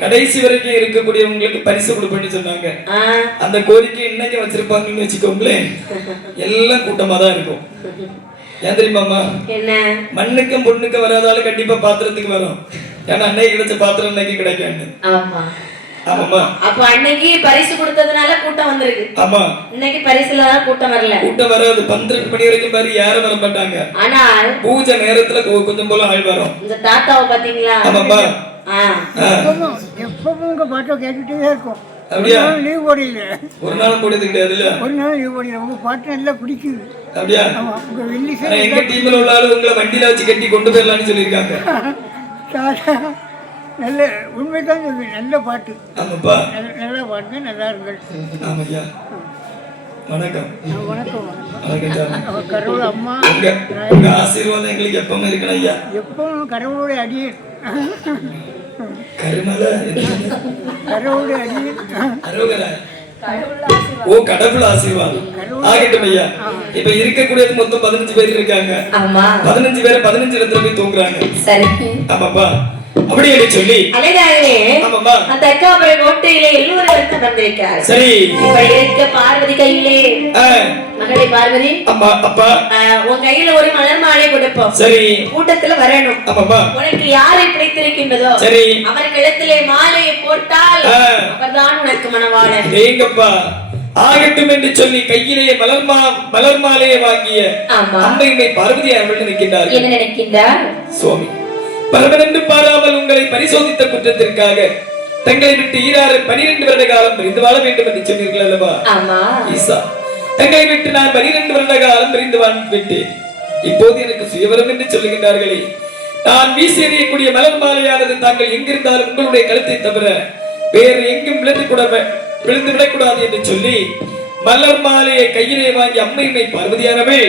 கடைசி வரைக்கும் இருக்கக்கூடியவங்களுக்கு பரிசு கொடுப்பேன்னு சொன்னாங்க. அந்த கோரிக்கை இன்னைக்கு வச்சிருப்பாங்கன்னு வச்சுக்கோங்களேன், எல்லாம் கூட்டமா தான் இருக்கும். ஏன் தெரியுமாமா? என்ன? மண்ணுக்கும் பொண்ணுக்கும் வராதாலும் கண்டிப்பா பாத்திரத்துக்கு வரும். ஏன்னா அன்னைக்கு கிடைச்ச பாத்திரம் இன்னைக்கு கிடைக்காது. ஆமா ஆமாமா, அப்ப அன்னைக்கு பரிசு கொடுத்ததுனால கூட்டம் வந்திருக்கு. ஆமா, இன்னைக்கு பரிசுல தான் கூட்டம் வரல. கூட்டம் வராது. 12 மணி வரைக்கும் பாரு யாரும் வர மாட்டாங்க. ஆனால் பூஜை நேரத்துல கொஞ்சம் போல ஆள் வரும். இந்த தாத்தாவை பாத்தீங்களா? ஆமாமா, எப்பவும் உங்க பாட்டை கேட்டுட்டே இருக்கும். அப்படியா? லீவ் போடல. ஒரு நாள் போடுறது கிடையாதுல்ல? ஒரு நாள் லீவ் போடல. உங்க பாட்டு நல்லா பிடிக்குது. அப்படியா? ஆமா. உங்க வெள்ளி ஆனா எங்க டீம்ல உள்ள ஆளு உங்களை வண்டியில வச்சு கட்டி கொண்டு போயிடலாம்னு சொல்லியிருக்காங்க. நல்ல உண்மைதான் சொல்லுவேன். நல்ல பாட்டு. ஆமாப்பா. நல்ல பாட்டு, நல்லா இருங்கள். ஆமாய்யா. வணக்கம். வணக்கம். வணக்கம். கடவுள் அம்மா உங்க ஆசீர்வாதம் எங்களுக்கு எப்பவுமே இருக்கணும் ஐயா. எப்பவும் கடவுளுடைய அடியே. கருமல கடவுளுடைய அடியே. ஓ கடவுள் ஆசீர்வாதம் ஆகட்டும் ஐயா. இப்ப இருக்கக்கூடியது மொத்தம் 15 பேர் இருக்காங்க. 15 பேர் 15 இடத்துல போய் தூங்குறாங்க. ஆமாப்பா. அப்படி என்று சொல்லி அலைதாயே அந்த அக்காபுர கோட்டையிலே எல்லோரும் வருத்தம் வந்திருக்கிறார். சரி. இப்ப இருக்க பார்வதி கையிலே மகளே பார்வதி அம்மா அப்பா உன் கையில ஒரு மலர் மாலை கொடுப்போம். சரி. கூட்டத்துல வரணும். ஆமாப்பா. உனக்கு யாரை பிடித்திருக்கின்றதோ சரி அவர் கழுத்திலே மாலையை போட்டால் அவர்தான் உனக்கு மணவாளன். ஏங்கப்பா ஆகட்டும் என்று சொல்லி கையிலேயே மலர் மாலையை வாங்கிய அம்மையை பார்வதி அவர்கள் நினைக்கின்றார். என்ன நினைக்கின்றார்? சுவாமி பரமனென்று பாராமல் உங்களை பரிசோதித்த குற்றத்திற்காக தங்களை விட்டு 12 வருட காலம் பிரிந்து வாழ வேண்டும் என்று சொன்னீர்கள் அல்லவா? ஆமா ஈசா, தங்களை விட்டு நான் 12 வருட காலம் பிரிந்து வாழ்ந்துவிட்டேன். இப்போது எனக்கு சுயவரம் என்று சொல்லுகின்றார்களே, நான் வீசி எறியக்கூடிய மலர் மாலையானது தாங்கள் எங்கிருந்தாலும் உங்களுடைய கழுத்தை தவிர வேறு எங்கும் விழுந்து விடக்கூடாது என்று சொல்லி மலர் மாலையை கையிலே வாங்கி அம்மையினை பார்வதியானவே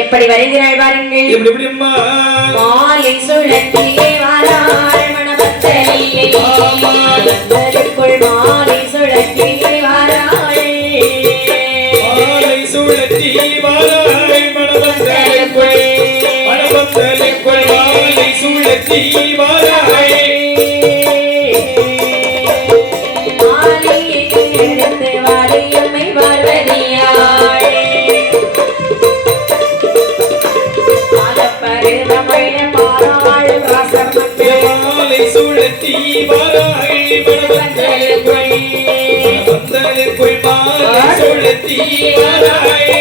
எப்படி வருகிறாய் பாருங்கள். எப்படி அம்மா மாலை சுழற்றிலே வாராள் மணபத்தலிலே மாலைக்குள் மாலை சுழற்றிலே வாராள் மாலை சுழற்றி வாராள் மணபத்தலிக்குள் மாலை சுழற்றி வாராள் மாலையை எடுத்து வாரியம்மை பார்வதியாள் மாலை சுழற்றி வாராள் மணபத்தலிக்குள் மாலை சுழற்றி வாராள்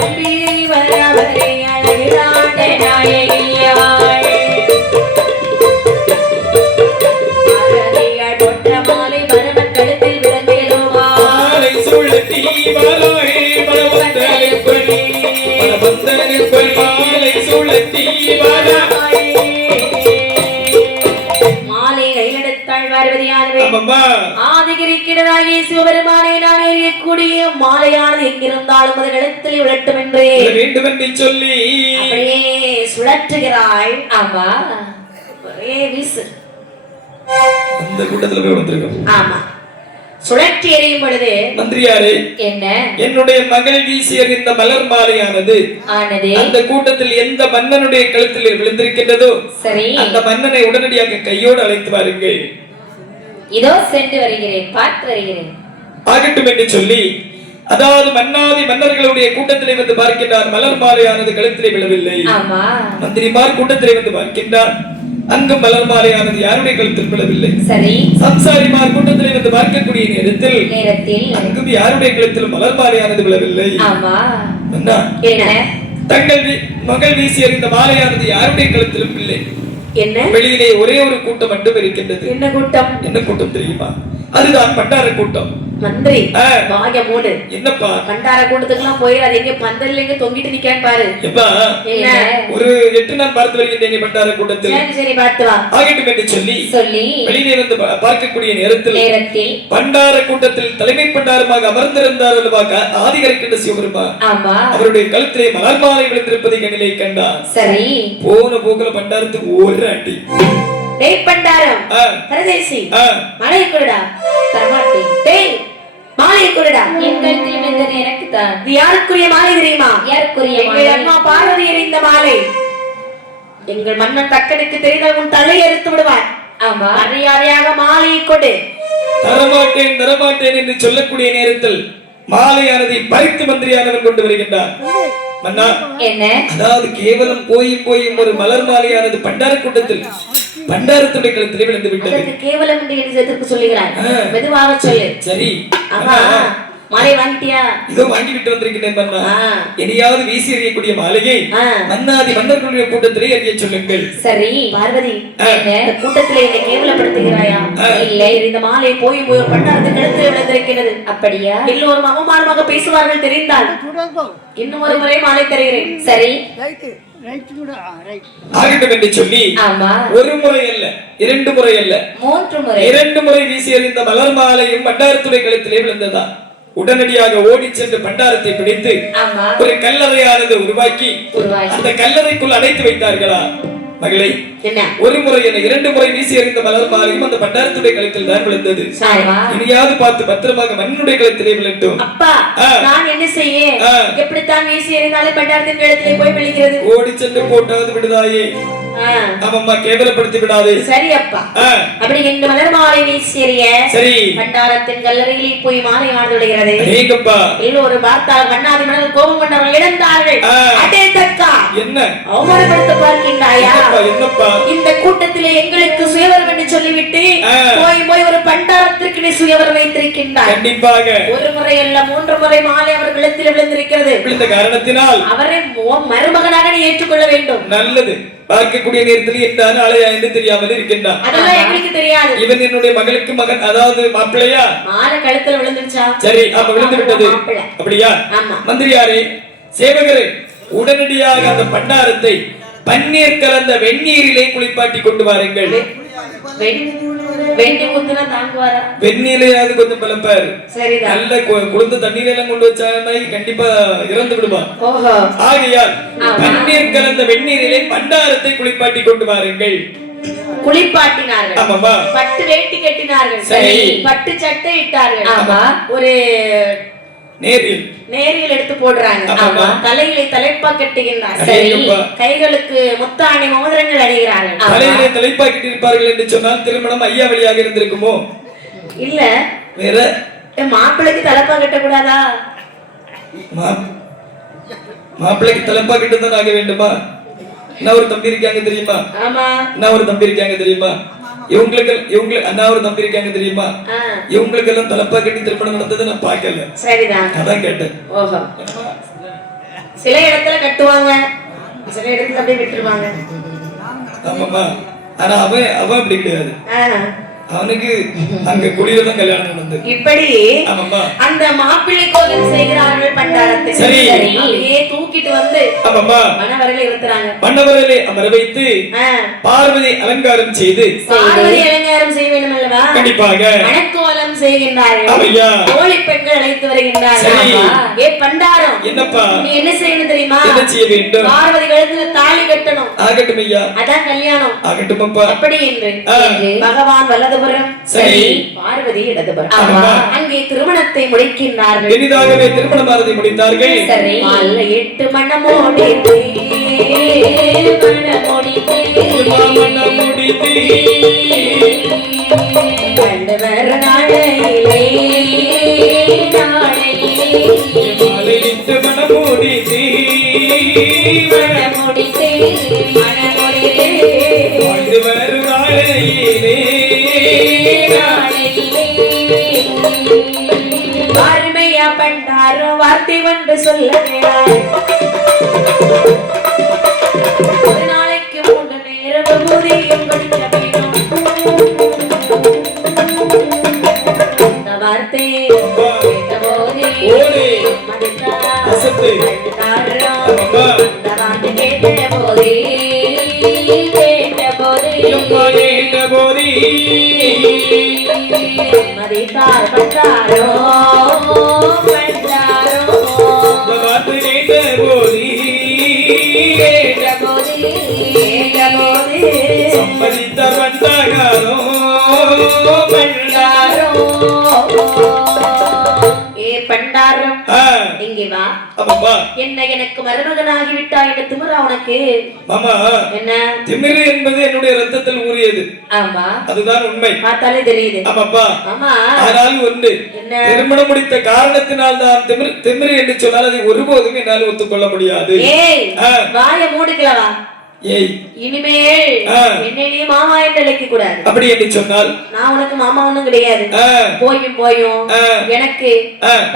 அம்பிகை வரவரை அழகாண்ட நாயகியாள் அழகியாள் பொற்ற மாலை மருமன் கழுத்தில் விளங்கிடுமா மாலை சுழற்றி வாராள் மணபத்தலிக்குள் மாலை சுழற்றி வாராள் மாலை கையெடுத்தாள் பார்வதியானவே ஆதிகிரிக்கிறதாகிய சிவபெருமானை நான் எறியக்கூடிய மாலையானது எங்கிருந்தாலும் அது கழுத்தில் விழட்டும் என்று வேண்டும் என்று சொல்லி அப்படியே சுழற்றுகிறாள். ஆமா ஒரே வீசு அந்த கூட்டத்துல போய் வந்திருக்கோம். ஆமா சுழற்றி எறியும் பொழுது மந்திரியாரே என்ன என்னுடைய மகள் வீசி எறிந்த மலர் மாலையானது அந்த கூட்டத்தில் எந்த மன்னனுடைய கழுத்தில் விழுந்திருக்கின்றதோ சரி அந்த மன்னனை உடனடியாக கையோடு அழைத்து வாருங்கள். இதோ சென்று வருகிறேன், பார்த்து வருகிறேன். ஆகட்டும் என்று சொல்லி அதாவது மன்னாதி மன்னர்களுடைய கூட்டத்திலே வந்து பார்க்கின்றார். மலர் மாலையானது கழுத்திலே விழவில்லை. மந்திரிமார் கூட்டத்திலே வந்து பார்க்கின்றார். அங்கு மலர் மாலையானது யாருடைய கழுத்தில் விழவில்லை. சரி சம்சாரிமார் கூட்டத்திலே வந்து பார்க்கக்கூடிய நேரத்தில் அங்கும் யாருடைய கழுத்தில் மலர் மாலையானது விழவில்லை. தங்கள் மகள் வீசி எறிந்த மாலையானது யாருடைய கழுத்திலும் இல்லை. என்ன வெளியிலே ஒரே ஒரு கூட்டம் மட்டும் இருக்கின்றது. என்ன கூட்டம்? என்ன கூட்டம் தெரியுமா? அதுதான் பண்டார கூட்டம். மந்திரி வாய மூடு. என்னப்பா பண்டார கூட்டத்துக்குலாம் போயிடாது. எங்க பந்தல்ல எங்க தொங்கிட்டு நிக்கான்னு பாரு. எப்பா என்ன ஒரு 8 நாள் பார்த்து வருகிறேன் பண்டார கூட்டத்தில். சரி சரி பார்த்து வா. ஆகட்டும் என்று சொல்லி வெளியிலே வந்து பார்க்கக்கூடிய நேரத்தில் பண்டார கூட்டத்தில் தலைமை பண்டாரமாக அமர்ந்திருந்தார் அல்லவா ஆதிகரிக்கின்ற சிவபெருமான். ஆமா அவருடைய கழுத்திலே மலர் மாலை விழுந்திருப்பதை கண்ணிலே கண்டார். சரி போன போக்குல பண்டாரத்துக்கு ஒரு அடி. டேய் பண்டாரம் பரதேசி மாலை குருடா தரமாட்டேன். டேய் மாலை குருடா என் கழுத்தில் விழுந்தது எனக்கு தான். இது யாருக்குரிய மாலை தெரியுமா? யாருக்குரிய மாலை? எங்கள் அம்மா பார்வதி எறிந்த மாலை. எங்கள் மன்னன் தக்கனுக்கு தெரிந்தால் உன் தலையை எடுத்து விடுவார். ஆமா மரியாதையாக மாலையை கொடு. தரமாட்டேன் என்று சொல்லக்கூடிய நேரத்தில் மாலையானதை பறித்து மந்திரியானவன் கொண்டு வருகின்றார். மன்னா என்ன அதாவது கேவலம் போயும் ஒரு மலர் மாலையானது பண்டார கூட்டத்தில் பண்டாரத்துடைய கழுத்திலே விழுந்து விட்டது. கேவலம் என்று எதற்கு சொல்லுகிறாய்? மெதுவாக சொல்லு. சரி ஆமா மாலை வாங்கிட்டியா? இதோ வாங்கி விட்டு வந்திருக்கிறேன் மன்னா. இனியாவது வீசி எறியக்கூடிய மாலையை மன்னாதி மன்னர்களுடைய கூட்டத்திலே எறிய சொல்லுங்கள். சரி பார்வதி, இந்த கூட்டத்திலே என்னை கேவலப்படுத்துகிறாயா? இல்லை, இந்த மாலை போய் ஒரு பண்டாரத்து கழுத்தில் விழுந்திருக்கிறது. அப்படியா? எல்லோரும் அவமானமாக பேசுவார்கள் தெரிந்தால் இன்னும் ஒரு முறை மாலை தருகிறேன். சரி ஆகட்டும் என்று சொல்லி ஒரு முறை அல்ல, 2 முறை அல்ல, 2 முறை வீசி எறிந்த மலர் மாலையும் பண்டாரத்துறை கழுத்திலே விழுந்ததா? உடனடியாக ஓடி சென்று பண்டாரத்தை பிடித்து ஒரு கல்லறையானது உருவாக்கி அந்த கல்லறைக்குள் அடைத்து வைத்தார்களா? மகளே, ஒரு முறை என்ன 2 முறை வீசி எறிந்த மலர் மாலையும் அந்த பண்டாரத்துடைய கழுத்தில் தான் விழுந்தது. இனியாவது பார்த்து பத்திரமாக மண்ணுடைய கழுத்திலே விழட்டும். அப்பா, நான் என்ன செய்ய? எப்படித்தான் வீசி எறிந்தாலும் பண்டாரத்தின் கழுத்திலே போய் விழுகிறது. ஓடி சென்று போட்டாவது விடுதாயே. ஆமாம்மா, கேவலப்படுத்தி விடாதே. சரி அப்பா, அப்படி இந்த மலர் மாலை வீசி எறிய சரி பண்டாரத்தின் கல்லறையில் போய் மாலை வாழ்ந்து விடுகிறது. நீங்கப்பா எல்லோரும் பார்த்தால் மன்னாதி மன்னர் கோபம் கொண்டவர்கள் இழந்தார்கள். அடே தக்கா, என்ன அவமானப்படுத்த பார்க்கின்றாயா? என்னப்பா, இந்த கூட்டத்திலே எங்களுக்கு சுயவரம் என்று சொல்லிவிட்டு போய் ஒரு பண்டாரத்திற்கு நீ சுயவரம் வைத்திருக்கின்றாய். கண்டிப்பாக ஒரு முறை அல்ல 3 முறை மாலை அவர் கழுத்தில் விழுந்திருக்கிறது. இந்த காரணத்தினால் அவரை மருமகனாக நீ ஏற்றுக்கொள்ள வேண்டும். நல்லது. பார்க்கக்கூடிய நேரத்தில் என்ன ஆளையா என்று தெரியாமல் இருக்கின்றான். அதெல்லாம் எங்களுக்கு தெரியாது. இவன் என்னுடைய மகளுக்கு மகன், அதாவது மாப்பிள்ளையா? மாலை கழுத்துல விழுந்துச்சா? சரி, அப்ப விழுந்து விட்டது. அப்படியா? மந்திரியாரே, சேவகரே, உடனடியாக அந்த பண்டாரத்தை பன்னீர் கலந்த வெந்நீரிலே குளிப்பாட்டி கொண்டு வாருங்கள். வெந்நீரையாவது கொஞ்சம் பலப்பாரு. நல்ல குளிர்ந்த தண்ணீர் எல்லாம் கொண்டு வச்சாங்கன்னா கண்டிப்பா இறந்து விடுவான். ஆகையால் பன்னீர் கலந்த வெந்நீரிலே பண்டாரத்தை குளிப்பாட்டி கொண்டு வாருங்கள். குளிப்பாட்டினார்கள். ஆமாமா. பட்டு வேட்டி கட்டினார்கள். சரி, பட்டு சட்டை இட்டார்கள். ஆமா, ஒரு நேரில் எடுத்து போடுறாங்க. ஆமா, தலையிலே தலைப்பா கட்டுகின்றார். சரி, கைகளுக்கு முத்தாணி மோதிரங்கள் அணிகிறார்கள். தலையிலே தலைப்பா கட்டியிருப்பார்கள் என்று சொன்னால் திருமணம் ஐயா வழியாக இருந்திருக்குமோ? இல்ல, வேற மாப்பிள்ளைக்கு தலைப்பா கட்டக்கூடாதா? மாப்பிள்ளைக்கு தலைப்பா கட்டுதான் ஆக வேண்டுமா? என்ன ஒரு தம்பி இருக்காங்க தெரியுமா? ஆமா, என்ன ஒரு தம்பி இருக்காங்க தெரியுமா? இவங்களுக்கு அண்ணா ஒரு தம்பி இருக்காங்க தெரியுமா? இவங்களுக்கு எல்லாம் தலப்பா கட்டி திருமணம் நடந்தது நான் பார்க்கல. சரிதான், அதான் கேட்டேன். ஓஹோ, சில இடத்துல கட்டுவாங்க, சில இடத்துல அப்படியே விட்டுருவாங்க. ஆமாமா, ஆனா அவன் அப்படி கிடையாது. அவனுக்கு அங்க குடியில தான் கல்யாணம் நடந்தது. இப்படி அந்த மாப்பிள்ளை கோவில் செய்கிறார்கள் பண்டாரத்தை. சரி, அப்படியே தூக்கிட்டு வந்து மணவரையில இருத்துறாங்க. மணவரையிலே அமர வைத்து பார்வதி அலங்காரம் செய்து, பார்வதி அலங்காரம் செய்ய வேண்டும் அல்லவா? கண்டிப்பாக மணக்கோலம் செய்கின்றார்கள். தோழி பெண்கள் அழைத்து வருகின்றார்கள். ஏ பண்டாரம், என்னப்பா நீ என்ன செய்யணும் தெரியுமா? என்ன செய்ய வேண்டும்? பார்வதி கழுத்துல தாலி கட்டணும். ஆகட்டும் ஐயா, அதான் கல்யாணம். ஆகட்டும் அப்பா. அப்படி என்று பகவான் வல்லது சரி, பார்வதி இடதுபுறம். அங்கே திருமணத்தை முடிக்கின்றார்கள். எளிதாகவே திருமணமானதை முடித்தார்கள். சரி, 8 மணமோடி கண்டவர் நாளையிலே அருமையா பண்டாரோ வார்த்தை ஒன்று சொல்ல ஒரு நாளைக்கு 3 நேரம் ஊதியம் கொடுக்க வேண்டும். இந்த வார்த்தை கேட்டபோதே மதித்தார் பண்டாரோ பண்டாரோ சம்மதித்தார் பண்டாரோ பண்டாரோ. ஏ பண்டாரம், இங்கே வா. என்ன எனக்கு மருமகனாகி விட்டாய் என்ற திமிரா உனக்கு? மாமா, என்ன திமிரு என்பது என்னுடைய ரத்தத்தில் ஊறியது. ஆமா, அதுதான் உண்மை. பார்த்தாலே தெரியுது. ஆமாப்பா. ஆமா, ஆனால் ஒன்று, திருமணம் முடித்த காரணத்தினால் தான் திமிரு என்று சொன்னால் அதை ஒருபோதும் என்னால் ஒத்துக்கொள்ள முடியாது. ஏய், வாயை மூடிக்கலவா? ஏய் இனிமேல் என்னை நீ மாமா என்று அழைக்க கூடாது. அப்படி என்று சொன்னால் நான் உனக்கு மாமா ஒண்ணும் கிடையாது. போயும் எனக்கு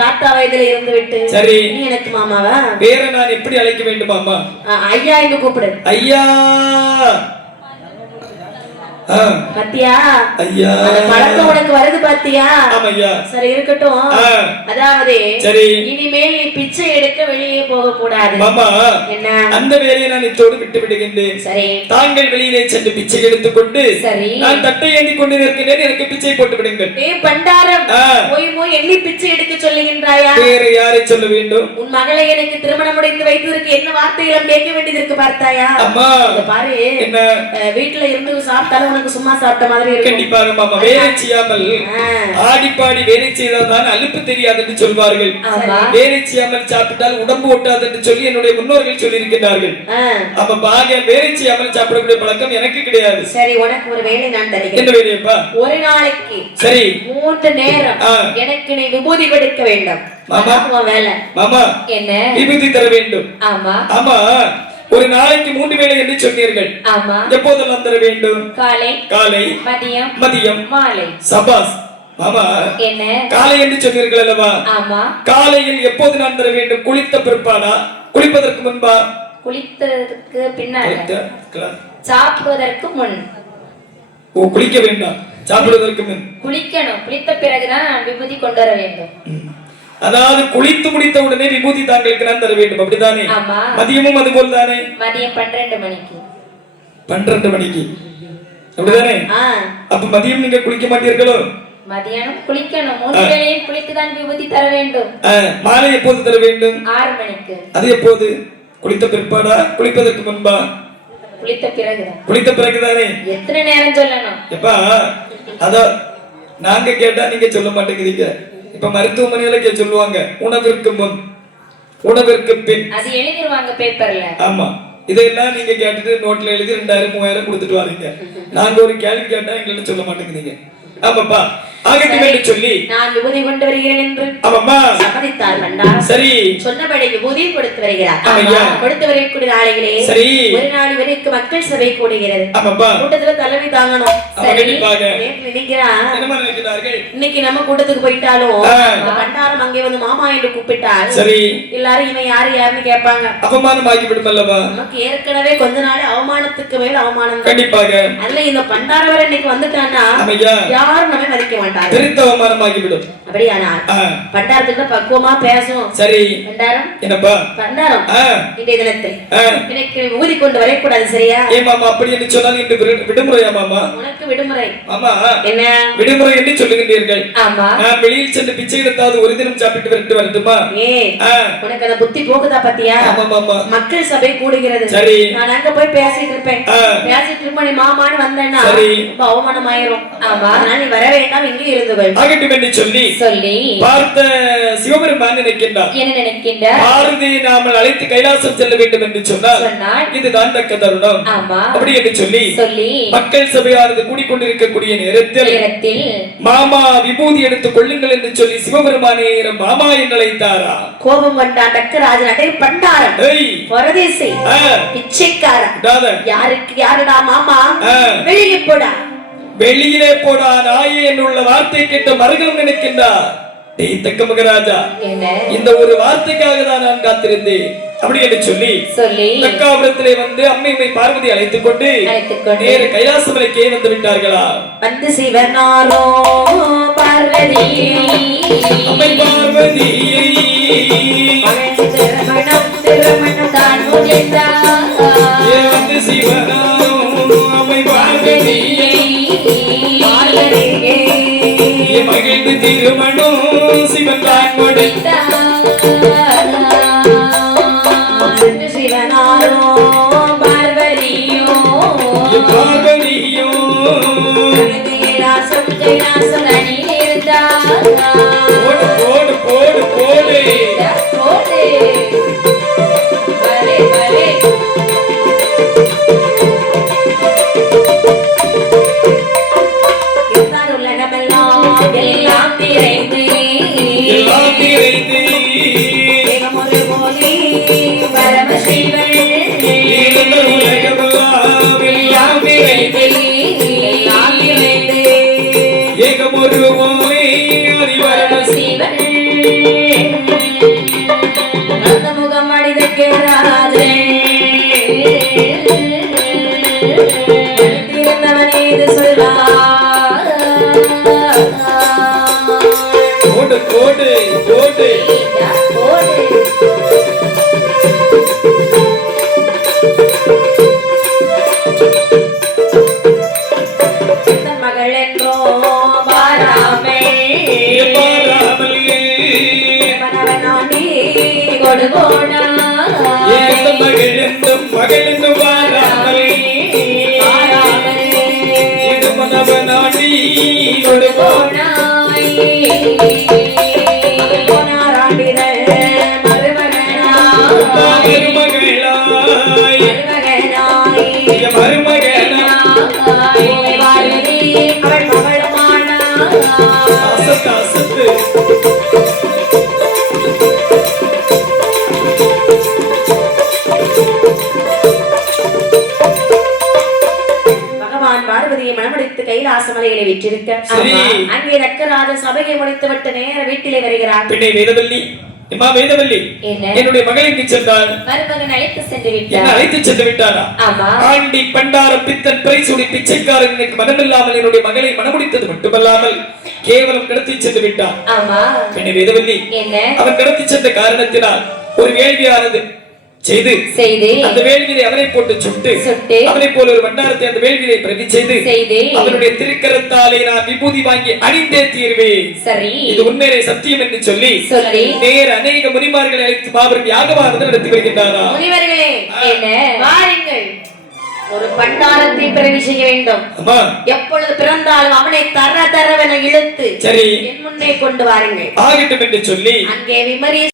தாத்தா வயதுல இருந்து விட்டு சரி நீ எனக்கு மாமாவா? வேற நான் எப்படி அழைக்க வேண்டும் மாமா? ஐயா என்று கூப்பிடு. ஐயா பாத்தியா ஐயா பழக்கம் உனக்கு வருது பாத்தியா? ஆமையா சரி இருக்கட்டும். அதாவது சரி இனிமேல் நீ பிச்சை எடுக்க வெளியே போக கூடாது. மாமா என்ன அந்த வேலையை நான் இத்தோடு விட்டு விடுகின்றேன். சரி தாங்கள் வெளியிலே சென்று பிச்சை எடுத்துக்கொண்டு சரி நான் தட்டை ஏந்தி கொண்டு நிற்கிறேன். எனக்கு பிச்சை போட்டு விடுங்கள். பண்டாரம் போய் எண்ணி பிச்சை எடுக்க சொல்லுகின்றாயா? வேற யாரை சொல்ல வேண்டும்? உன் மகளை எனக்கு திருமணம் முடித்து வைத்ததற்கு என்ன வார்த்தைகளும் கேட்க வேண்டியது இருக்கு பார்த்தாயா? அம்மா பாரு என்ன வீட்டுல இருந்து சாப்பிட்டாலும் உனக்கு சும்மா சாப்பிட்ட மாதிரி இருக்கு. கண்டிப்பாக மாமா வேலை செய்யாமல் ஆடி பாடி வேலை செய்தால்தான் அலுப்பு தெரியாது என்று சொல்வார்கள். வேலை செய்யாமல் சாப்பிட்டால் உடம்பு ஒட்டாது என்று சொல்லி என்னுடைய முன்னோர்கள் சொல்லி இருக்கிறார்கள். அப்ப பாக வேலை செய்யாமல் சாப்பிடக்கூடிய பழக்கம் எனக்கு கிடையாது. சரி உனக்கு ஒரு வேலை நான் தருகிறேன். என்ன வேலையப்பா? ஒரு நாளைக்கு சரி 3 நேரம் எனக்கு நீ விபூதி கொடுக்க வேண்டும். மாமா வேலை மாமா என்ன விபூதி தர வேண்டும்? ஆமா ஆமா ஒரு நாளைக்கு 3 வேளை என்று சொன்னீர்கள். ஆமா எப்போதெல்லாம் தர வேண்டும்? காலை மதியம் மாலை. சபாஸ் மாமா என்ன காலை என்று சொன்னீர்கள் அல்லவா? ஆமா காலையில் எப்போது நான் தர வேண்டும்? குளித்த பிற்பாடா குளிப்பதற்கு முன்பா? குளித்ததற்கு பின்னால சாப்பிடுவதற்கு முன். ஓ குளிக்க வேண்டாம், சாப்பிடுவதற்கு முன் குளிக்கணும். குளித்த பிறகுதான் விபூதி கொண்டு வர வேண்டும். அதாவது குளித்து முடித்த உடனே விபூதி தாங்களுக்கு நான் தர வேண்டும், அப்படித்தானே? மதியமும் அது போல் தானே? மதியம் 12 மணிக்கு. 12 மணிக்கு அப்படிதானே? அப்ப மதியம் நீங்க குளிக்க மாட்டீர்களோ? மதியானம் குளிக்கணும். 3 வேளையும் குளித்துதான் விபூதி தர வேண்டும். மாலை எப்போது தர வேண்டும்? 6 மணிக்கு. அது எப்போது? குளித்த பிற்பாடா குளிப்பதற்கு முன்பா? குளித்த பிறகுதான். குளித்த பிறகுதானே? எத்தனை நேரம் சொல்லணும்? எப்பா அத நாங்க கேட்டா நீங்க சொல்ல மாட்டேங்கிறீங்க. இப்ப மருத்துவமனையில சொல்லுவாங்க உணவிற்கு முன் உணவிற்கு பின். அது எழுதிடுவாங்க பேப்பர்ல. ஆமா இதெல்லாம் நீங்க கேட்டுட்டு நோட்ல எழுதி 2000 3000 கொடுத்துட்டு வாரீங்க. நாங்க ஒரு கேள்வி கேட்டா எங்களுக்கு சொல்ல மாட்டேங்கிறீங்க. ஆமாப்பா ஆகட்டும் என்று சொல்லி நான் விபூதி கொண்டு வருகிறேன் என்று ஆமாம்மா சம்மதித்தார் கண்டா. சரி சொன்னபடி விபூதி கொடுத்து வருகிறார். ஆமையா கொடுத்து வரக்கூடிய நாளைகளே சரி ஒரு நாள் வரைக்கும் மக்கள் சபை கூடுகிறது. ஆமாப்பா கூட்டத்துல தலைமை தாங்கணும். சரி நினைக்கிறான் என்ன நினைக்கிறார்கள்? இன்னைக்கு நம்ம கூட்டத்துக்கு போயிட்டாலும் பண்டாரம் அங்கே வந்து மாமா என்று கூப்பிட்டால் சரி எல்லாரும் இவன் யாருன்னு கேட்பாங்க. அவமானம் ஆகி விடும் அல்லவா? நமக்கு ஏற்கனவே கொஞ்ச நாள் அவமானத்துக்கு மேல் அவமானம். கண்டிப்பாக அதுல இந்த பண்டாரவர் இன்னைக்கு வந்துட்டானா யாரும் நம்ம மதிக்க மாட்டாங்க. பெரிய அவமானமாகிவிடும். அப்படியானால் பண்டாரத்துக்கு பக்குவமா பேசும். சரி பண்டாரம் என்னப்பா? பண்டாரம் இன்றைய தினத்தில் எனக்கு ஊதி கொண்டு வரக்கூடாது சரியா? ஏ மாமா அப்படி என்று சொன்னால் இன்று விடுமுறையா மாமா? உனக்கு விடுமுறை. மாமா என்ன விடுமுறை என்று சொல்லுகின்றீர்கள்? ஆமா நான் வெளியில் சென்று பிச்சை எடுத்தாவது ஒரு தினம் சாப்பிட்டு விட்டு வரட்டுமா? உனக்கு அந்த புத்தி போகுதா பாத்தியா? ஆமா மாமா மக்கள் சபை கூடுகிறது. சரி நான் அங்க போய் பேசிட்டு இருப்பேன். பேசிட்டு இருப்ப நீ மாமான்னு வந்தேன்னா ரொம்ப அவமானம் ஆயிரும். ஆமா அதனால நீ வர வேண்டாம், இங்கே இருந்துகள் ஆகட்டும் என்று சொல்லி பார்த்த சிவபெருமான் நினைக்கின்றார். என்ன நினைக்கின்றார்? பாரதியை நாமல் அழைத்து கைலாசம் செல்ல வேண்டும் என்று சொன்னார். இதுதான் தக்க தருணம். அப்படி என்று சொல்லி மக்கள் சபையானது கூடிக்கொண்டிருக்கக்கூடிய நேரத்தில் மாமா விபூதி எடுத்துக் கொள்ளுங்கள் என்று சொல்லி சிவபெருமானே மாமா என்று அழைத்தாரா? கோபம் வந்தான் டக்கராஜன். அடே பண்டாரம் பரதேசி பிச்சைக்காரன், யாருக்கு யாருடா மாமா? வெளியே போடா, வெளியிலே போடா நாயே என்னுள்ள வார்த்தை கேட்ட மறுகளும் நினைக்கின்றார். தக்க மகராஜா இந்த ஒரு வார்த்தைக்காக தான் நான் காத்திருந்தேன் அப்படி என்று சொல்லி தக்காபுரத்திலே வந்து அம்மையை பார்வதி அழைத்துக் கொண்டு நேரு கைலாசமலைக்கே வந்து விட்டார்களா? வந்து சிவனாரோ பார்வதி அம்மை பார்வதி திருமணம் தான் வந்து சிவனாரோ அம்மை பார்வதி மகிழ்ந்து திருமணம் சிவன் தான் கொடுத்தார். சிவனாரோ பார்வதியோ பார்வதியோ கைலாசம் கைலாசம் அணியில் இருந்தார். போடு போடு போடு போடு போடு பலே பலே எல்லாம் நிறைந்து பரமசிவன் பாராமே மனவனாண்டி கொடுகோணா மகளென்று வாராமல் இது மனவனாண்டி கொடுகோணாய் போனாராண்டிதழ் மருமகனாய் அவள் மகளுமானா பார்வதியை மனமடித்து கைலாசமலைகளை விற்றிருக்க அங்கே ரக்கராஜ சபையை முடித்துவிட்டு நேர வீட்டிலே வருகிறார். என்னுடைய மகளை சென்றால் மருமகன் அழைத்து சென்று விட்டார். என்ன அழைத்து சென்று விட்டாரா? ஆண்டி பண்டார பித்தன் பிரைசுடி பிச்சைக்காரன் எனக்கு மனமில்லாமல் என்னுடைய மகளை மனமுடித்தது மட்டுமல்லாமல் கேவலம் கடத்தி சென்று விட்டார். பெண்ணை வேதவல்லி அவன் கடத்தி சென்ற காரணத்தினால் ஒரு வேள்வியானது செய்து அந்த வேள்வியை அவரை போட்டு சுட்டு அவரை போல ஒரு பண்டாரத்தை அந்த வேள்வியை பிரதி செய்து அவருடைய திருக்கரத்தாலே நான் விபூதி வாங்கி அணிந்தே தீர்வேன். இது உண்மையிலே சத்தியம் என்று சொல்லி நேர அநேக முனிமார்களை அழைத்து பாபரும் யாகமானது நடத்தி வருகின்றாரா? முனிவர்களே வாருங்கள், ஒரு பண்டாரத்தை பிறவி செய்ய வேண்டும். எப்பொழுது பிறந்தாலும் அவனை தரவென இழுத்து என் முன்னே கொண்டு வாருங்கள். ஆகட்டும் என்று சொல்லி அங்கே விமரி